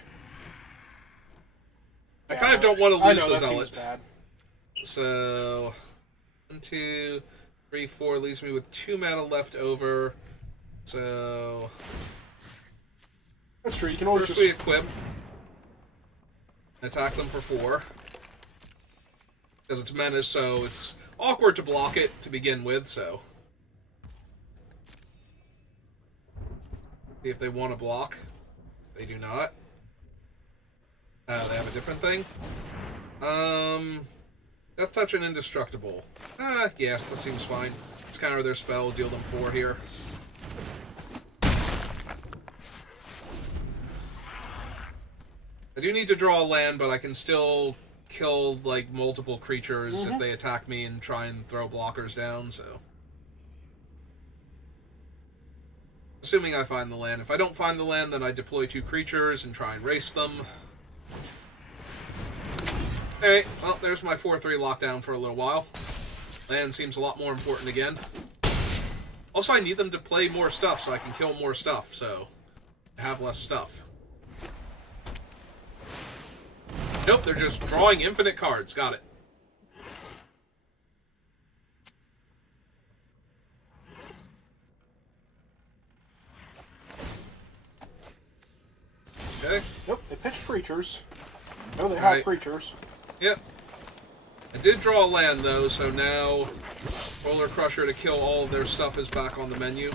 I kind of don't want to lose the that Zealot. seems bad. So... 1, 2, 3, 4 leaves me with 2 mana left over. So... That's true, you can always First just... we equip. Attack them for 4. Because it's menace, so it's awkward to block it to begin with, so... See if they want to block. They do not. They have a different thing. Death Touch and Indestructible. Yeah, that seems fine. Let's counter their spell, deal them 4 here. I do need to draw a land, but I can still kill, like, multiple creatures if they attack me and try and throw blockers down, so... Assuming I find the land. If I don't find the land, then I deploy 2 creatures and try and race them. Alright, well, there's my 4-3 lockdown for a little while. Land seems a lot more important again. Also, I need them to play more stuff so I can kill more stuff, so I have less stuff. Nope, they're just drawing infinite cards. Got it. Okay. Yep, they pitched creatures. No, they have creatures. Yep. I did draw a land, though, so now Roller Crusher to kill all of their stuff is back on the menu.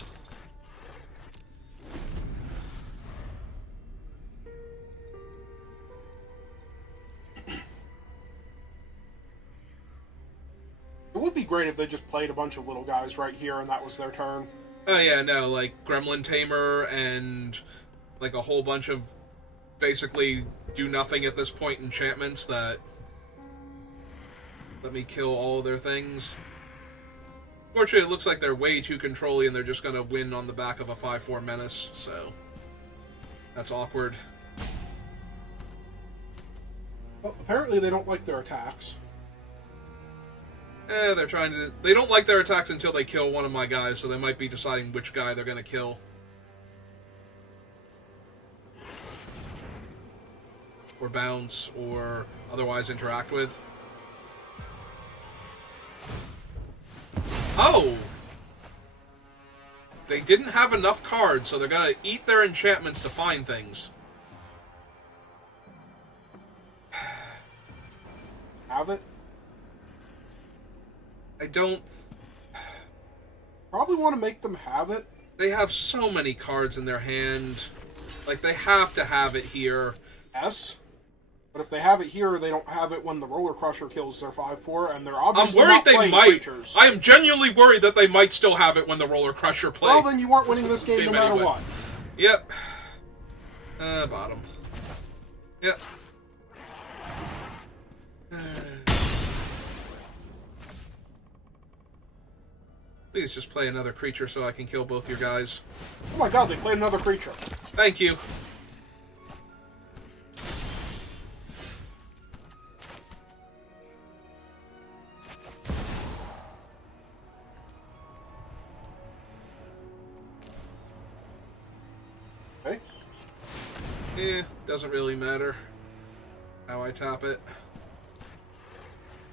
It would be great if they just played a bunch of little guys right here and that was their turn. Oh, yeah, no, like Gremlin Tamer and like a whole bunch of basically do nothing at this point enchantments that let me kill all of their things. Fortunately, it looks like they're way too controlly and they're just going to win on the back of a 5-4 menace, so that's awkward. Well, apparently they don't like their attacks. They're trying to... They don't like their attacks until they kill one of my guys, so they might be deciding which guy they're going to kill. Or bounce, or otherwise interact with. Oh! They didn't have enough cards, so they're going to eat their enchantments to find things. Have it? I don't... Probably want to make them have it. They have so many cards in their hand. Like, they have to have it here. Yes. But if they have it here, they don't have it when the Roller Crusher kills their 5-4, and they're obviously I'm worried not they playing might. creatures. I am genuinely worried that they might still have it when the Roller Crusher plays. Well, then you aren't winning this game no matter anyway. what. Yep. Bottom. Yep. Please just play another creature so I can kill both your guys. Oh my god, they played another creature. Thank you. Okay. Doesn't really matter how I tap it.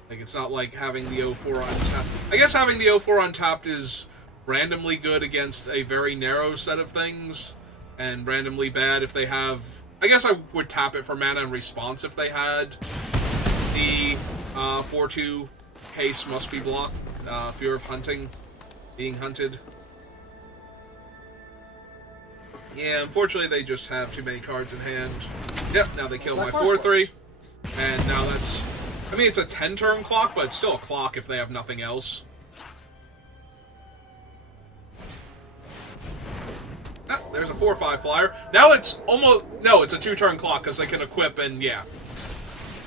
Like, it's not like having the 0-4 untapped. I guess having the 0-4 untapped is randomly good against a very narrow set of things, and randomly bad if they have... I guess I would tap it for mana and response if they had the 4-2 haste must be blocked, fear of hunting, being hunted. Yeah, unfortunately they just have too many cards in hand. Yep, now they kill my 4-3, and now that's... I mean, it's a 10-turn clock, but it's still a clock if they have nothing else. Ah, there's a 4-5 flyer. Now it's almost... No, it's a 2-turn clock, because they can equip and, yeah.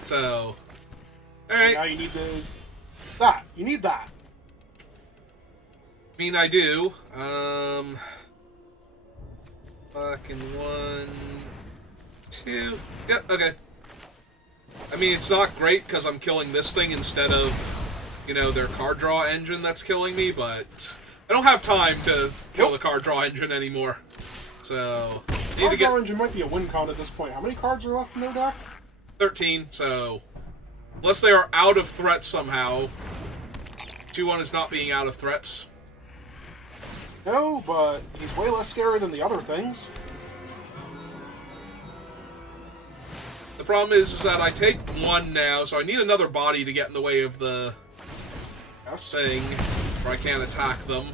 So... Alright. So now you need that. You need that. I mean, I do. Fucking 1, 2... Yep, okay. I mean, it's not great because I'm killing this thing instead of, you know, their card draw engine that's killing me, but I don't have time to kill the card draw engine anymore. So, Card draw engine might be a win con at this point. How many cards are left in their deck? 13, so unless they are out of threats somehow, 2-1 is not being out of threats. No, but he's way less scary than the other things. The problem is that I take 1 now, so I need another body to get in the way of the thing, where I can't attack them.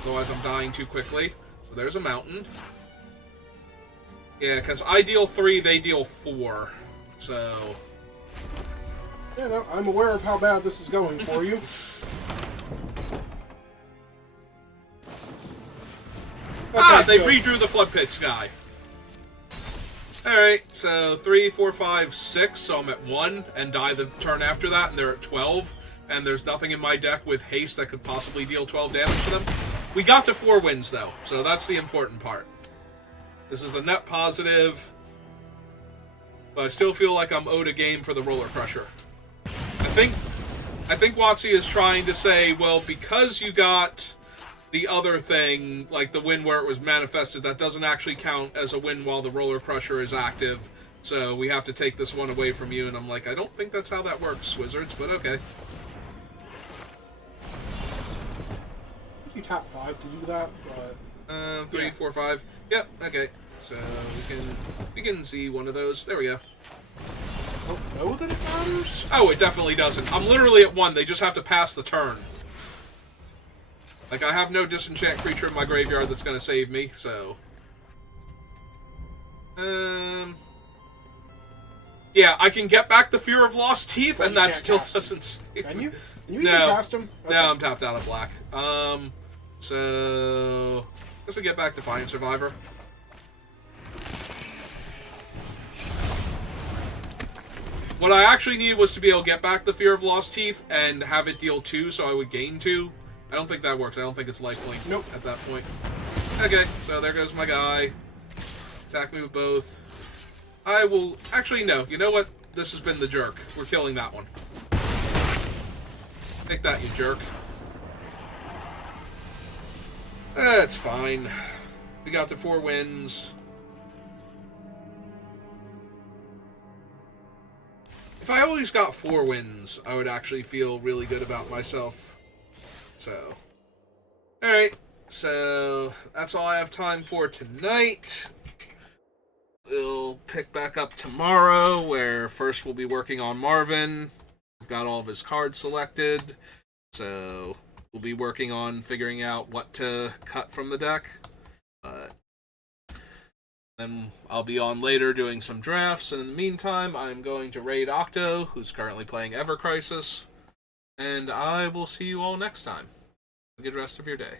Otherwise I'm dying too quickly. So there's a mountain. Yeah, because I deal 3, they deal 4. So... Yeah, no, I'm aware of how bad this is going for you. Okay, they redrew the Flood Pits guy. Alright, so 3, 4, 5, 6, so I'm at 1, and die the turn after that, and they're at 12, and there's nothing in my deck with haste that could possibly deal 12 damage to them. We got to 4 wins, though, so that's the important part. This is a net positive, but I still feel like I'm owed a game for the Roller Crusher. I think WotC is trying to say, well, because you got the other thing, like the win where it was manifested, that doesn't actually count as a win while the Roller Crusher is active, so we have to take this one away from you, and I'm like, I don't think that's how that works, Wizards, but okay. You tap 5 to do that, but... 3, 4, 5. Yep, okay. So we can see one of those. There we go. I don't know that it matters. Oh, it definitely doesn't. I'm literally at 1. They just have to pass the turn. Like, I have no disenchant creature in my graveyard that's going to save me, so... Yeah, I can get back the Fear of Lost Teeth, But and you that can't still cast him. doesn't save Can me. you? Can you No. even cast him? Okay. No, I'm tapped out of black. So... I guess we get back Defiant Survivor. What I actually needed was to be able to get back the Fear of Lost Teeth and have it deal 2, so I would gain 2. I don't think that works. I don't think it's lifelink Nope. at that point. Okay, so there goes my guy. Attack me with both. I will... Actually, no. You know what? This has been the jerk. We're killing that one. Take that, you jerk. That's fine. We got to 4 wins. If I always got 4 wins, I would actually feel really good about myself. So, alright. So, that's all I have time for tonight. We'll pick back up tomorrow, where first we'll be working on Marvin. We've got all of his cards selected. So, we'll be working on figuring out what to cut from the deck. Then I'll be on later doing some drafts, and in the meantime, I'm going to raid Octo, who's currently playing Ever Crisis, and I will see you all next time. Have a good rest of your day.